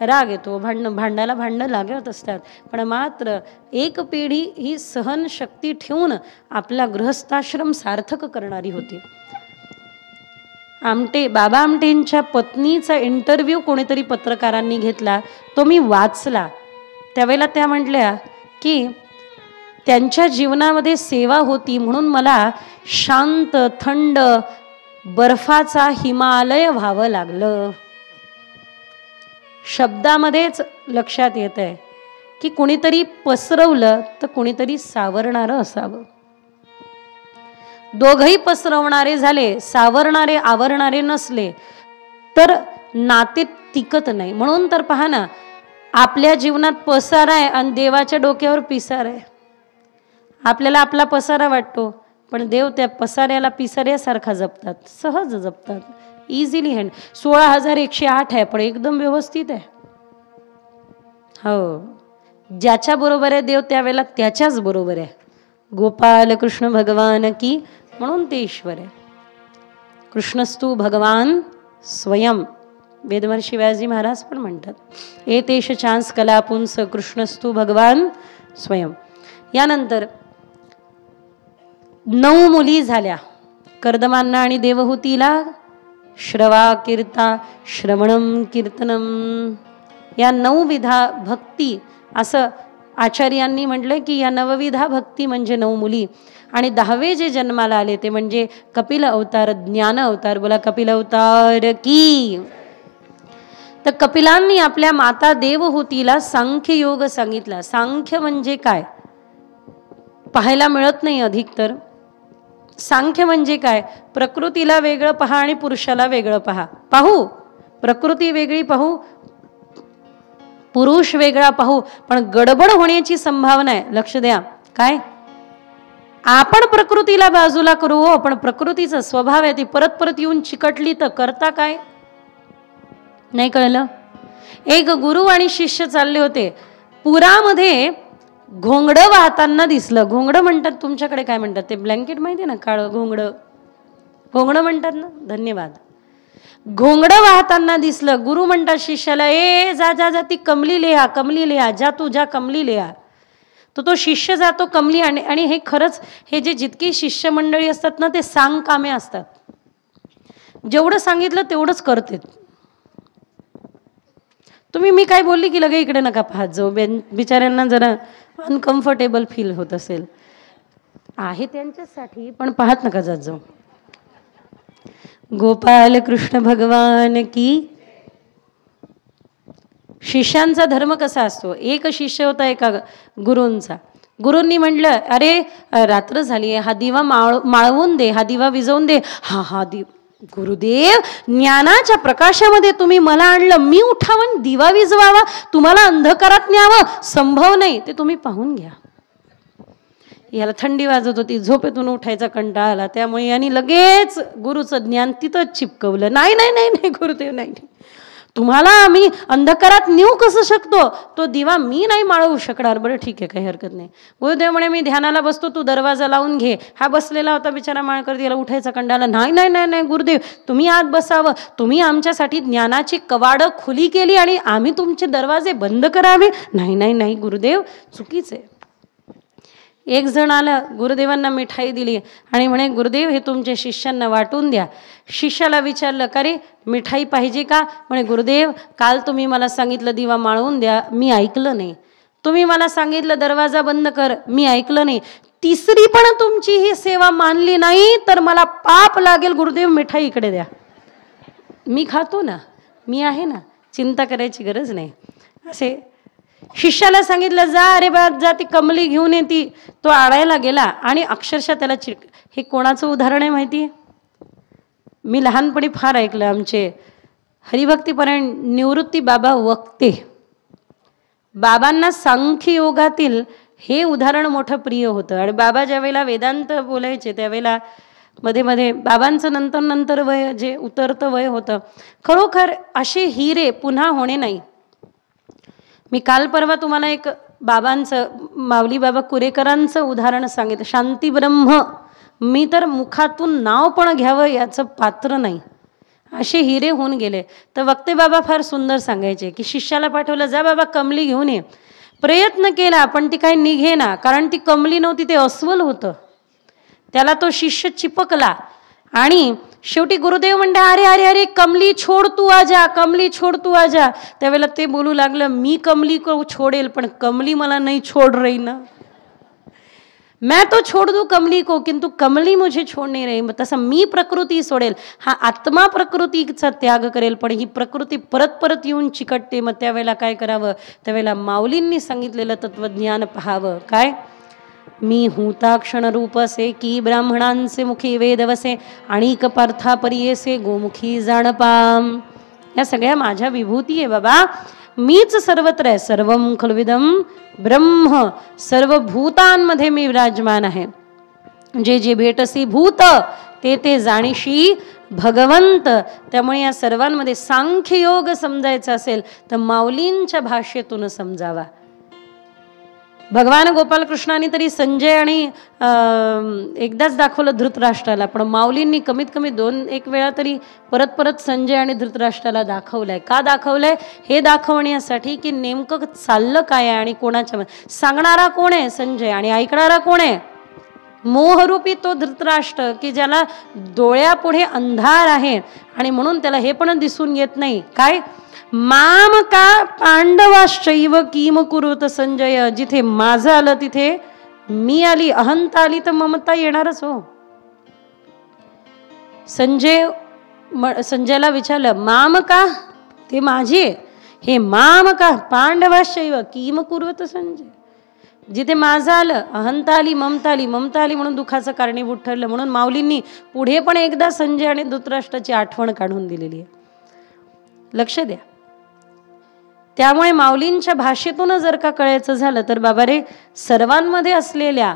राग येतो, भांडायला भांडणं लागत असतात, पण मात्र एक पिढी ही सहनशक्ती ठेवून आपला गृहस्थाश्रम सार्थक करणारी होती. बाबा आमटेंच्या पत्नीचा इंटरव्ह्यू कोणीतरी पत्रकारांनी घेतला, तो मी वाचला. त्यावेळेला त्या म्हटल्या की त्यांच्या जीवनामध्ये सेवा होती म्हणून मला शांत थंड बर्फाचा हिमालय व्हावं लागलं. शब्दामध्येच लक्षात येत आहे की कुणीतरी पसरवलं तर कुणीतरी सावरणारं असावं. दोघही पसरवणारे झाले, सावरणारे आवरणारे नसले तर नाते टिकत नाही. म्हणून तर पहा ना, आपल्या जीवनात पसारा आहे आणि देवाच्या डोक्यावर पिसार आहे. आपल्याला आपला पसारा वाटतो, पण देव त्या पसाऱ्याला पिसाऱ्यासारखा जपतात, सहज जपतात, इझिली हँड. 16,108 आहे पण एकदम व्यवस्थित आहे. हो, ज्याच्या बरोबर आहे देव त्यावेळेला त्याच्याच बरोबर आहे. गोपाल कृष्ण भगवान की. म्हणून ते ईश्वर आहे. कृष्णस्तु भगवान स्वयं. वेदमहर्षी व्यासजी महाराज पण म्हणतात, एतेश चान्स कलापुंस कृष्णस्तु भगवान स्वयं. यानंतर 9 मुली झाल्या कर्दमांना आणि देवहूतीला. श्रवा कीर्ता श्रवणम कीर्तनम, या 9 विधा भक्ती असं आचार्यांनी म्हटलं की या 9 विधा भक्ती म्हणजे 9 मुली. आणि 10वे जे जन्माला आले ते म्हणजे कपिल अवतार, ज्ञान अवतार. बोला कपिल अवतार की. तर कपिलांनी आपल्या माता देवहूतीला सांख्य योग सांगितला. सांख्य म्हणजे काय पाहायला मिळत नाही अधिक तर. सांख्य म्हणजे काय, प्रकृतीला वेगळं पहा आणि पुरुषाला वेगळं पहा. पाहू, प्रकृती वेगळी पाहू, पुरुष वेगळा पाहू, पण गडबड होण्याची संभावना आहे. लक्ष द्या. काय, आपण प्रकृतीला बाजूला करू हो, पण प्रकृतीचा स्वभाव आहे ती परत परत येऊन चिकटली तर करता काय. नाही कळलं. एक गुरु आणि शिष्य चालले होते. पुरामध्ये घोंगडं वाहताना दिसलं. घोंगडं म्हणतात तुमच्याकडे काय म्हणतात ते, ब्लँकेट माहिती ना, काळं घोंगडं, घोंगडं म्हणतात ना. धन्यवाद. घोंगडं वाहताना दिसलं. गुरु म्हणतात शिष्याला, ए जा जा जा ती कमली लिहा, कमली लिहा, जा तू जा कमली लिहा. तो शिष्य जातो कमली. आणि हे खरंच हे जे जितकी शिष्य मंडळी असतात ना ते सांग कामे असतात. जेवढं सांगितलं तेवढंच करते. तुम्ही मी काय बोलली की लगे इकडे नका पाहत जाऊ. बिचाऱ्यांना जरा अनकम्फर्टेबल फील होत असेल, आहे त्यांच्यासाठी, पण पाहत नका जात जाऊ. गोपाल कृष्ण भगवान की. शिष्यांचा धर्म कसा असतो. एक शिष्य होता एका गुरूंचा. गुरूंनी म्हटलं, अरे रात्र झाली, हा दिवा माळवून दे, हा दिवा विझवून दे. हा गुरुदेव, ज्ञानाच्या प्रकाशामध्ये तुम्ही मला आणलं, मी उठावं दिवा विझवावा, तुम्हाला अंधकारात न्यावं, संभव नाही. ते तुम्ही पाहून घ्या. याला थंडी वाजत होती, झोपेतून उठायचा कंटाळा आला, त्यामुळे यांनी लगेच गुरुचं ज्ञान तिथंच चिपकवलं. नाही नाही नाही नाही गुरुदेव, नाही, तुम्हाला आम्ही अंधकारात नेऊ कसं शकतो, तो दिवा मी नाही माळवू शकणार. बरं ठीक आहे, काही हरकत नाही. गुरुदेव म्हणे, मी ध्यानाला बसतो, तू दरवाजा लावून घे. हा बसलेला होता बिचारा माळकरी, याला उठायचा कंटाळा. नाही नाही नाही नाही गुरुदेव, तुम्ही आत बसावं, तुम्ही आमच्यासाठी ज्ञानाची कवाडं खुली केली आणि आम्ही तुमचे दरवाजे बंद करावे. नाही नाही नाही गुरुदेव, चुकीचे. एक जण आलं, गुरुदेवांना मिठाई दिली आणि म्हणे, गुरुदेव हे तुमच्या शिष्यांना वाटून द्या. शिष्याला विचारलं, का रे मिठाई पाहिजे का. म्हणे, गुरुदेव काल तुम्ही मला सांगितलं दिवा माळवून द्या, मी ऐकलं नाही. तुम्ही मला सांगितलं दरवाजा बंद कर, मी ऐकलं नाही. तिसरी पण तुमची ही सेवा मानली नाही तर मला पाप लागेल. गुरुदेव मिठाई इकडे द्या, मी खातो ना, मी आहे ना, चिंता करायची गरज नाही. असे शिष्याला सांगितलं, जा अरे बा जा ती कमली घेऊन ये. ती तो आणायला गेला आणि अक्षरशः त्याला हे कोणाचं उदाहरण आहे माहिती आहे. मी लहानपणी फार ऐकलं. आमचे हरिभक्तीपरायण निवृत्ती बाबा वक्ते, बाबांना सांख्य योगातील हे उदाहरण मोठं प्रिय होतं. आणि बाबा ज्या वेळेला वेदांत बोलायचे त्यावेळेला मध्ये मध्ये बाबांचं नंतर वय जे उतरतं वय होतं, खरोखर असे हिरे पुन्हा होणे नाही. मी काल परवा तुम्हाला एक बाबांचं, माऊली बाबा कुरेकरांचं उदाहरण सांगितलं. शांती ब्रह्म, मी तर मुखातून नाव पण घ्यावं याचं पात्र नाही, असे हिरे होऊन गेले. तर वक्ते बाबा फार सुंदर सांगायचे की शिष्याला पाठवलं, जा बाबा कमली घेऊन ये. प्रयत्न केला पण ती काही निघे ना, कारण ती कमली नव्हती, ते अस्वल होतं. त्याला तो शिष्य चिपकला आणि शेवटी गुरुदेव म्हणते, अरे अरे अरे कमली छोड तू आजा, कमली छोड तू आजा. त्यावेळेला ते बोलू लागलं, मी कमली को छोडेल पण कमली मला नाही छोड रही ना. मैं तो छोड़ दूं कमली को किंतु कमली मुझे छोड़ नाही रही. तसं मी प्रकृती सोडेल, हा आत्मा प्रकृतीचा त्याग करेल, पण ही प्रकृती परत परत येऊन चिकटते. मग त्यावेळेला काय करावं? त्यावेळेला माऊलींनी सांगितलेलं तत्वज्ञान पाहावं. काय? मी हुताक्षण रूप असे की ब्राह्मणांचे मुखी वेद वसे, आणिक पार्था परियेसे गोमुखी जाणपाम. या सगळ्या माझ्या विभूती आहे बाबा. मीच सर्वत्र आहे. सर्वं खलविदं ब्रह्म, सर्व भूतांमध्ये मी विराजमान आहे. जे जे भेटसी भूत ते ते जाणीशी भगवंत. त्यामुळे या सर्वांमध्ये सांख्ययोग समजायचा असेल तर माऊलींच्या भाषेतून समजावा. भगवान गोपालकृष्णाने तरी संजय आणि एकदाच दाखवलं धृतराष्ट्राला, पण माऊलींनी कमीत कमी 2-1 वेळा तरी परत परत संजय आणि धृतराष्ट्राला दाखवलंय. का दाखवलंय? हे दाखवण्यासाठी की नेमकं चाललं काय आहे आणि कोणाच्या. सांगणारा कोण आहे? संजय. आणि ऐकणारा कोण आहे? मोहरूपी तो धृतराष्ट्र, की ज्याला डोळ्यापुढे अंधार आहे आणि म्हणून त्याला हे पण दिसून येत नाही. काय? माम का पांडवाश्चैव किम कुरुत संजय. जिथे माझं आलं तिथे मी आली, अहंता आली तर ममता येणारच हो. संजयला विचारलं माम का, ते माझे, हे माम का पांडवाश्चैव किम कुरुत संजय. जिथे माझं आलं अहंता आली, ममता आली, ममता आली म्हणून दुःखाचं कारणीभूत ठरलं. म्हणून माऊलींनी पुढे पण एकदा संजय आणि धृतराष्ट्राची आठवण काढून दिलेली आहे. लक्ष द्या. त्यामुळे माऊलींच्या भाषेतून जर का कळायचं झालं तर बाबा रे, सर्वांमध्ये असलेल्या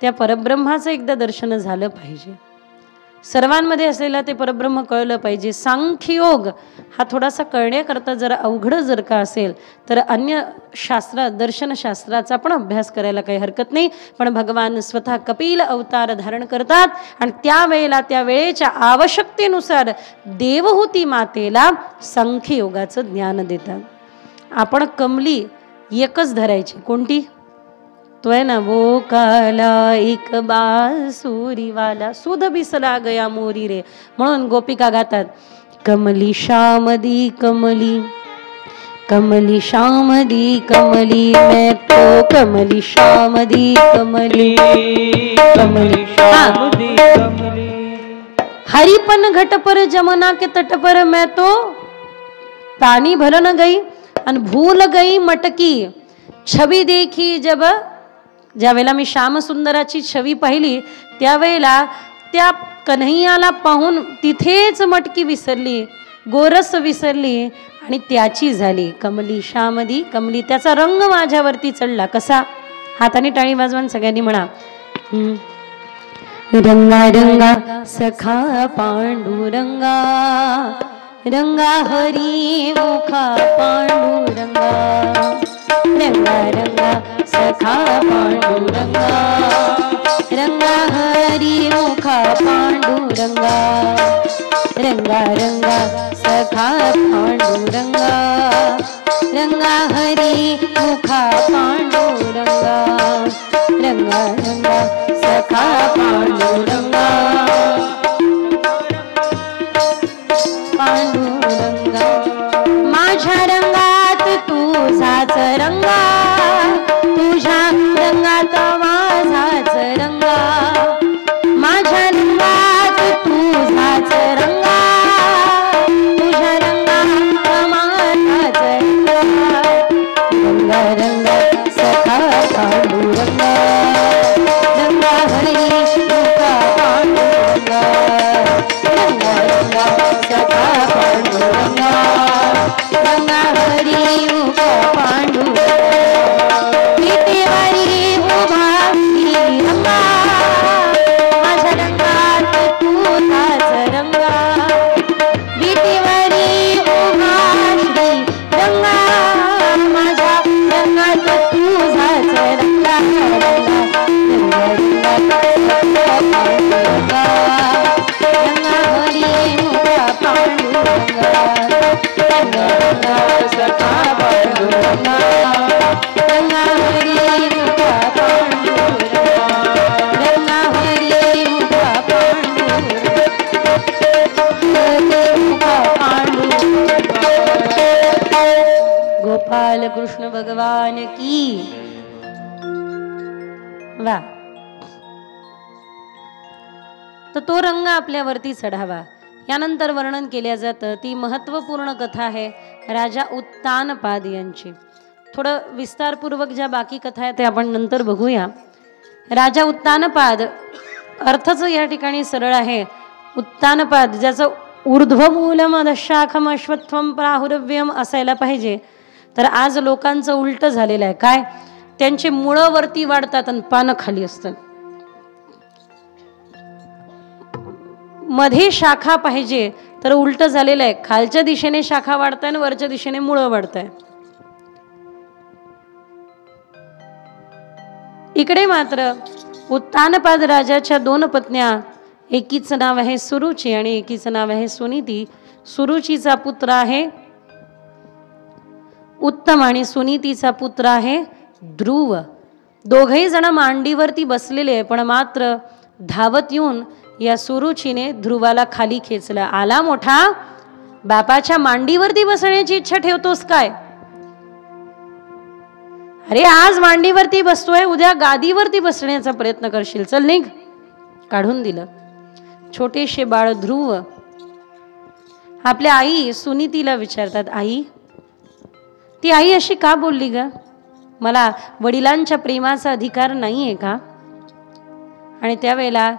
त्या परब्रह्माचं एकदा दर्शन झालं पाहिजे. सर्वांमध्ये असलेला ते परब्रह्म कळलं पाहिजे. सांख्ययोग हा थोडासा कळण्याकरता जर अवघड जर का असेल तर अन्य शास्त्र, दर्शनशास्त्राचा पण अभ्यास करायला काही हरकत नाही. पण भगवान स्वतः कपिल अवतार धारण करतात आणि त्यावेळेला त्या वेळेच्या आवश्यकतेनुसार देवहूती मातेला सांख्ययोगाचं ज्ञान देतात. आपण कमली एकच धरायची. कोणती? तो आहे ना, वो काला एक बासुरीवाला सुध बिसला गया मोरी रे. म्हणून गोपिका गातात कमली श्यामदी कमली, कमली श्यामदी कमली, मैं तो कमली श्यामदी कमली, कमली श्यामदी कमली. हरिपन घट पर जमुना के तट पर मैं तो पानी भरन गई आणि भूल गई मटकी. छवी देखी जब, ज्या वेळेला मी श्याम सुंदराची छवी पाहिली त्यावेळेला त्या कन्हैयाला पाहून तिथेच मटकी विसरली, गोरस विसरली आणि त्याची झाली कमली श्यामदी कमली. त्याचा रंग माझ्यावरती चढला. कसा? हाताने टाळी वाजवून सगळ्यांनी म्हणा. रंगा रंगा सखा पांडुरंगा, रंगा हरी मुखा पांडुरंगा, रंगा रंगा सखा पांडुरंगा, रंगा हरी मुखा पांडुरंगा, रंगा रंगा सखा पांडुरंगा, रंगा हरी मुखा पांडुरंगा, रंगा रंगा सखा पांडुरंगा, पांडुरंगा. माझ्या रंगात तुझाच रंगा, तुझ्या रंगात माझाच रंगा, माझ्या रंगात तुझाच रंगा, तुझ्या रंगात माझाच रंगा, रंगा रंगा सखा पांडुरंगा, रंगा हरी मुखा पांडुरंगा, रंगा रंगा सखा पांडुरंगा, रंगा हरी मुखा पांडुरंगा. विटेवारी उभा रंगा, माझ्या रंगात तुझाच रंगा, विटेवारी उभा श्री रंगा, माझ्या रंगात तुझाच रंगा, रंगा रंगा सखा पांडुरंगा, रंगा हरी मुखा पांडुरंगा, रंगा रंगा सखा पांडुरंगा, रंगा हरी मुखा पांडुरंगा, रंगा हरी मुखा पांडुरंगा, मुखा पांडुरंगा. गोपाल कृष्ण भगवान की. वा. तर तो रंग आपल्यावरती चढावा. यानंतर वर्णन केल्या जातं. ती महत्त्वपूर्ण कथा आहे राजा उत्तानपाद यांची. थोडं विस्तारपूर्वक ज्या बाकी कथा आहेत ते आपण नंतर बघूया. राजा उत्तानपाद अर्थच या ठिकाणी सरळ आहे. उत्तानपाद ज्याचं ऊर्ध्वमूलम अधशाखम अश्वत्थम प्राहुरव्यम असायला पाहिजे, तर आज लोकांचं उलट झालेलं आहे. काय? त्यांचे मुळं वरती वाढतात आणि पानं खाली असतात. मध्ये शाखा पाहिजे तर उलट झालेलं आहे. खालच्या दिशेने शाखा वाढताय आणि वरच्या दिशेने मुळं वाढताय. इकडे मात्र उत्तानपाद राजाच्या 2 पत्न्या, एकीचं नाव आहे सुरुची आणि एकीचं नाव आहे सुनीती. सुरुचीचा पुत्र आहे उत्तम आणि सुनीतीचा पुत्र आहे ध्रुव. दोघेही जण मांडीवरती बसलेले, पण मात्र धावत येऊन या सुरुचीने ध्रुवाला खाली खेचला. आला मोठा, बापाच्या मांडीवरती बसण्याची इच्छा ठेवतोस काय? अरे आज मांडीवरती बसतोय, उद्या गादीवरती बसण्याचा प्रयत्न करशील, चल निघ. काढून दिलं. छोटेशे बाळ ध्रुव आपल्या आई सुनीतीला विचारतात, आई, ती आई अशी का बोलली ग? मला वडिलांच्या प्रेमाचा अधिकार नाहीये का? आणि त्यावेळेला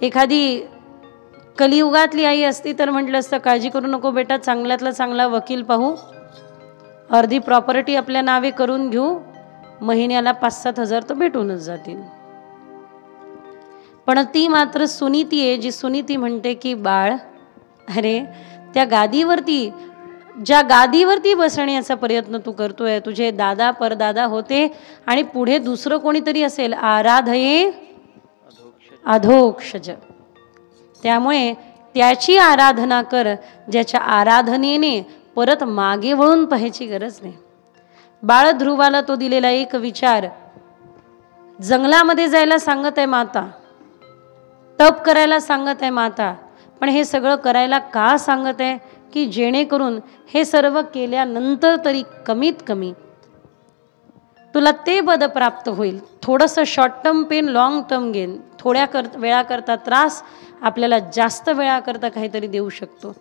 एखादी कलियुगातली आई असती तर म्हटलं असतं, काळजी करू नको बेटा, चांगल्यातला चांगला वकील पाहू, अर्धी प्रॉपर्टी आपल्या नावे करून घेऊ, महिन्याला 5-7 हजार तर भेटूनच जातील. पण ती मात्र सुनीती आहे, जी सुनीती म्हणते की बाळ, अरे त्या गादीवरती, ज्या गादीवरती बसण्याचा प्रयत्न तू करतोय, तुझे दादा परदादा होते आणि पुढे दुसरं कोणीतरी असेल, आराधये अधोक्षज. त्यामुळे त्याची आराधना कर, ज्याच्या आराधनेने परत मागे वळून पाहायची गरज नाही. बाळ ध्रुवाला तो दिलेला एक विचार, जंगलामध्ये जायला सांगत आहे माता, तप करायला सांगत आहे माता, पण हे सगळं करायला का सांगत आहे? की जेणेकरून हे सर्व केल्यानंतर तरी कमीत कमी तुला ते पद प्राप्त होईल. थोडंसं short term pain, long term gain. थोड्या वेळाकरता त्रास आपल्याला जास्त वेळाकरता काहीतरी देऊ शकतो.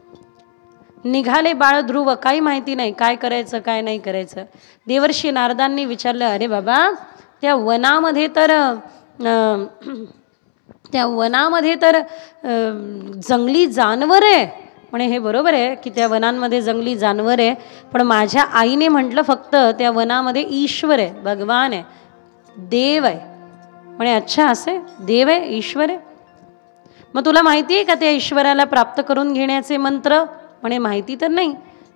निघाले बाळ ध्रुव, काही माहिती नाही काय करायचं काय नाही करायचं. देवर्षी नारदांनी विचारलं, अरे बाबा, त्या वनामध्ये तर जंगली जानवर आहे. म्हणे हे बरोबर आहे की त्या वनांमध्ये जंगली जानवर आहे, पण माझ्या आईने म्हटलं फक्त त्या वनामध्ये ईश्वर आहे, भगवान आहे, देव आहे. म्हणे अच्छा असे देव आहे, ईश्वर आहे. मग तुला माहिती आहे का त्या ईश्वराला प्राप्त करून घेण्याचे मंत्र? म्हणे माहिती तर नाही.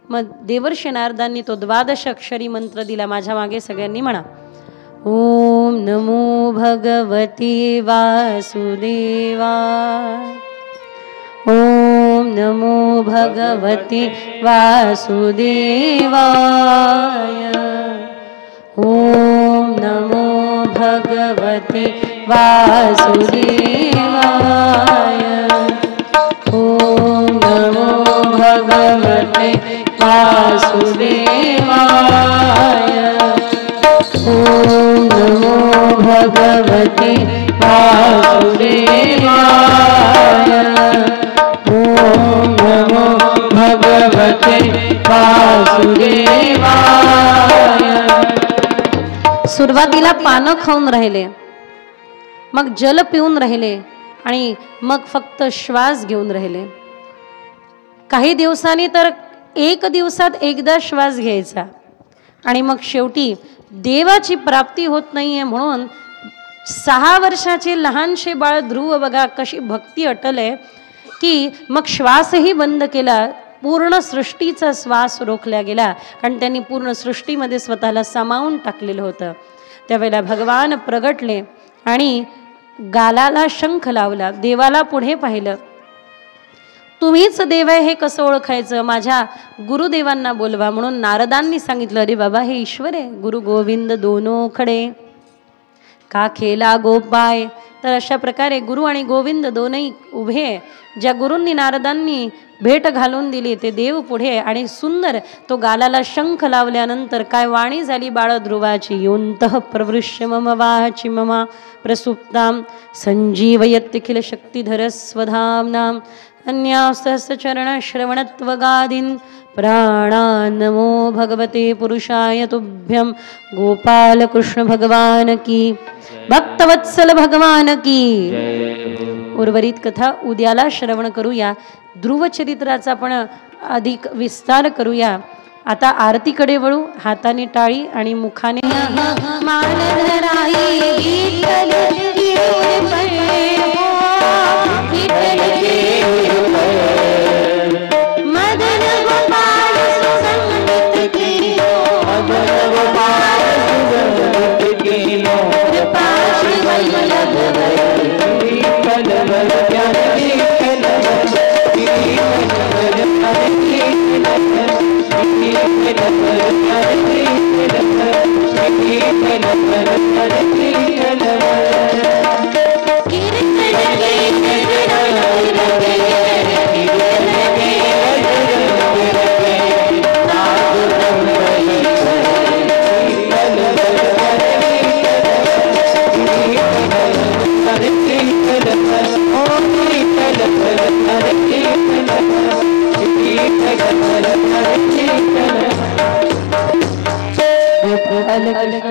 मग देवर्षी नारदांनी तो 12 अक्षरी मंत्र दिला. माझ्या मागे सगळ्यांनी म्हणा, ओम नमो भगवती वासुदेवाय, ओम नमो भगवती वासुदेवाय, ओम नमो भगवती वासुदेवाय, ओम नमो भगवते वासुदेवाय, ओम नमो भगवते वासुदेवाय, ओम नमो भगवते वासुदेवाय. सुरुवातीला पानं खाऊन राहिले, मग जल पिऊन राहिले आणि मग फक्त श्वास घेऊन राहिले. काही दिवसांनी तर 1 दिवसात एकदा श्वास घ्यायचा. आणि मग शेवटी देवाची प्राप्ती होत नाहीये म्हणून 6 वर्षाचे लहानशे बाळ ध्रुव बघा कशी भक्ती अटल आहे की मग श्वासही बंद केला. पूर्ण सृष्टीचा श्वास रोखला गेला, कारण त्यांनी पूर्ण सृष्टीमध्ये स्वतःला सामावून टाकलेलं होतं. त्यावेळेला भगवान प्रगटले आणि गालाला शंख लावला. देवाला पुढे पाहिलं. तुम्हीच देव आहे हे कसं ओळखायचं? माझ्या गुरुदेवांना बोलवा. म्हणून नारदांनी सांगितलं, अरे बाबा हे ईश्वर आहे. गुरु गोविंद दोनो खडे का खेला गोपाय, तर अशा प्रकारे गुरु आणि गोविंद दोनही उभे, ज्या गुरूंनी नारदांनी भेट घालून दिली ते देव पुढे, आणि सुंदर तो गालाला शंख लावल्यानंतर काय वाणी झाली बाळध्रुवाची. योंतः प्रवृश्य मम वाची ममा प्रसुप्तां संजीवयत्यखिल शक्तिधर स्वधाम्नां अन्यास्तचरण श्रवणत्वगादीन् प्राणान्नमो भगवते पुरुषाय तुभ्यं. गोपाल कृष्ण भगवान की, भक्तवत्सल भगवान की. उर्वरित कथा उद्याला श्रवण करूया. ध्रुवचरित्राचा पण अधिक विस्तार करूया. आता आरतीकडे वळू. हाताने टाळी आणि मुखाने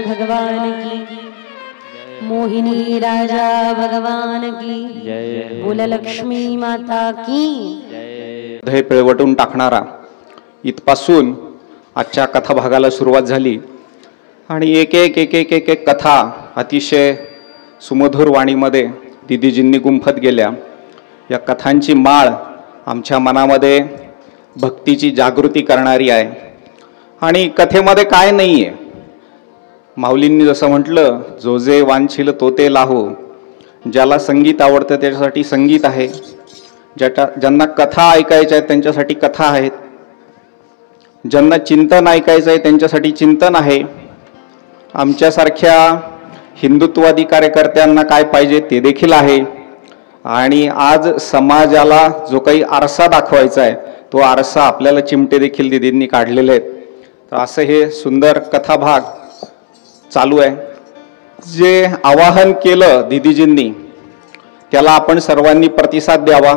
भगवान की, मोहिनी राजा भगवान की, बोल लक्ष्मी माता की. हृदय पिळवटून टाकणारा इथपासून आजच्या कथा भागाला सुरुवात झाली आणि एक एक एक एक एक एक कथा अतिशय सुमधुर वाणीमध्ये दिदीजींनी गुंफत गेल्या. या कथांची माळ आमच्या मनामध्ये भक्तीची जागृती करणारी आहे. आणि कथेमध्ये काय नाही आहे, माऊलींनी जसं म्हटलं, जो जे वांछिल तो ते लाहो. ज्याला संगीत आवडतं त्याच्यासाठी संगीत आहे, ज्यांना कथा ऐकायच्या आहेत त्यांच्यासाठी कथा आहेत, ज्यांना चिंतन ऐकायचं आहे त्यांच्यासाठी चिंतन आहे. आमच्यासारख्या हिंदुत्ववादी कार्यकर्त्यांना काय पाहिजे ते देखील आहे. आणि आज समाजाला जो काही आरसा दाखवायचा आहे तो आरसा आपल्याला चिमटे देखील दिदींनी काढलेले आहेत. तर असं हे सुंदर कथाभाग चालू आहे. जे आवाहन केलं दिदीजींनी त्याला आपण सर्वांनी प्रतिसाद द्यावा.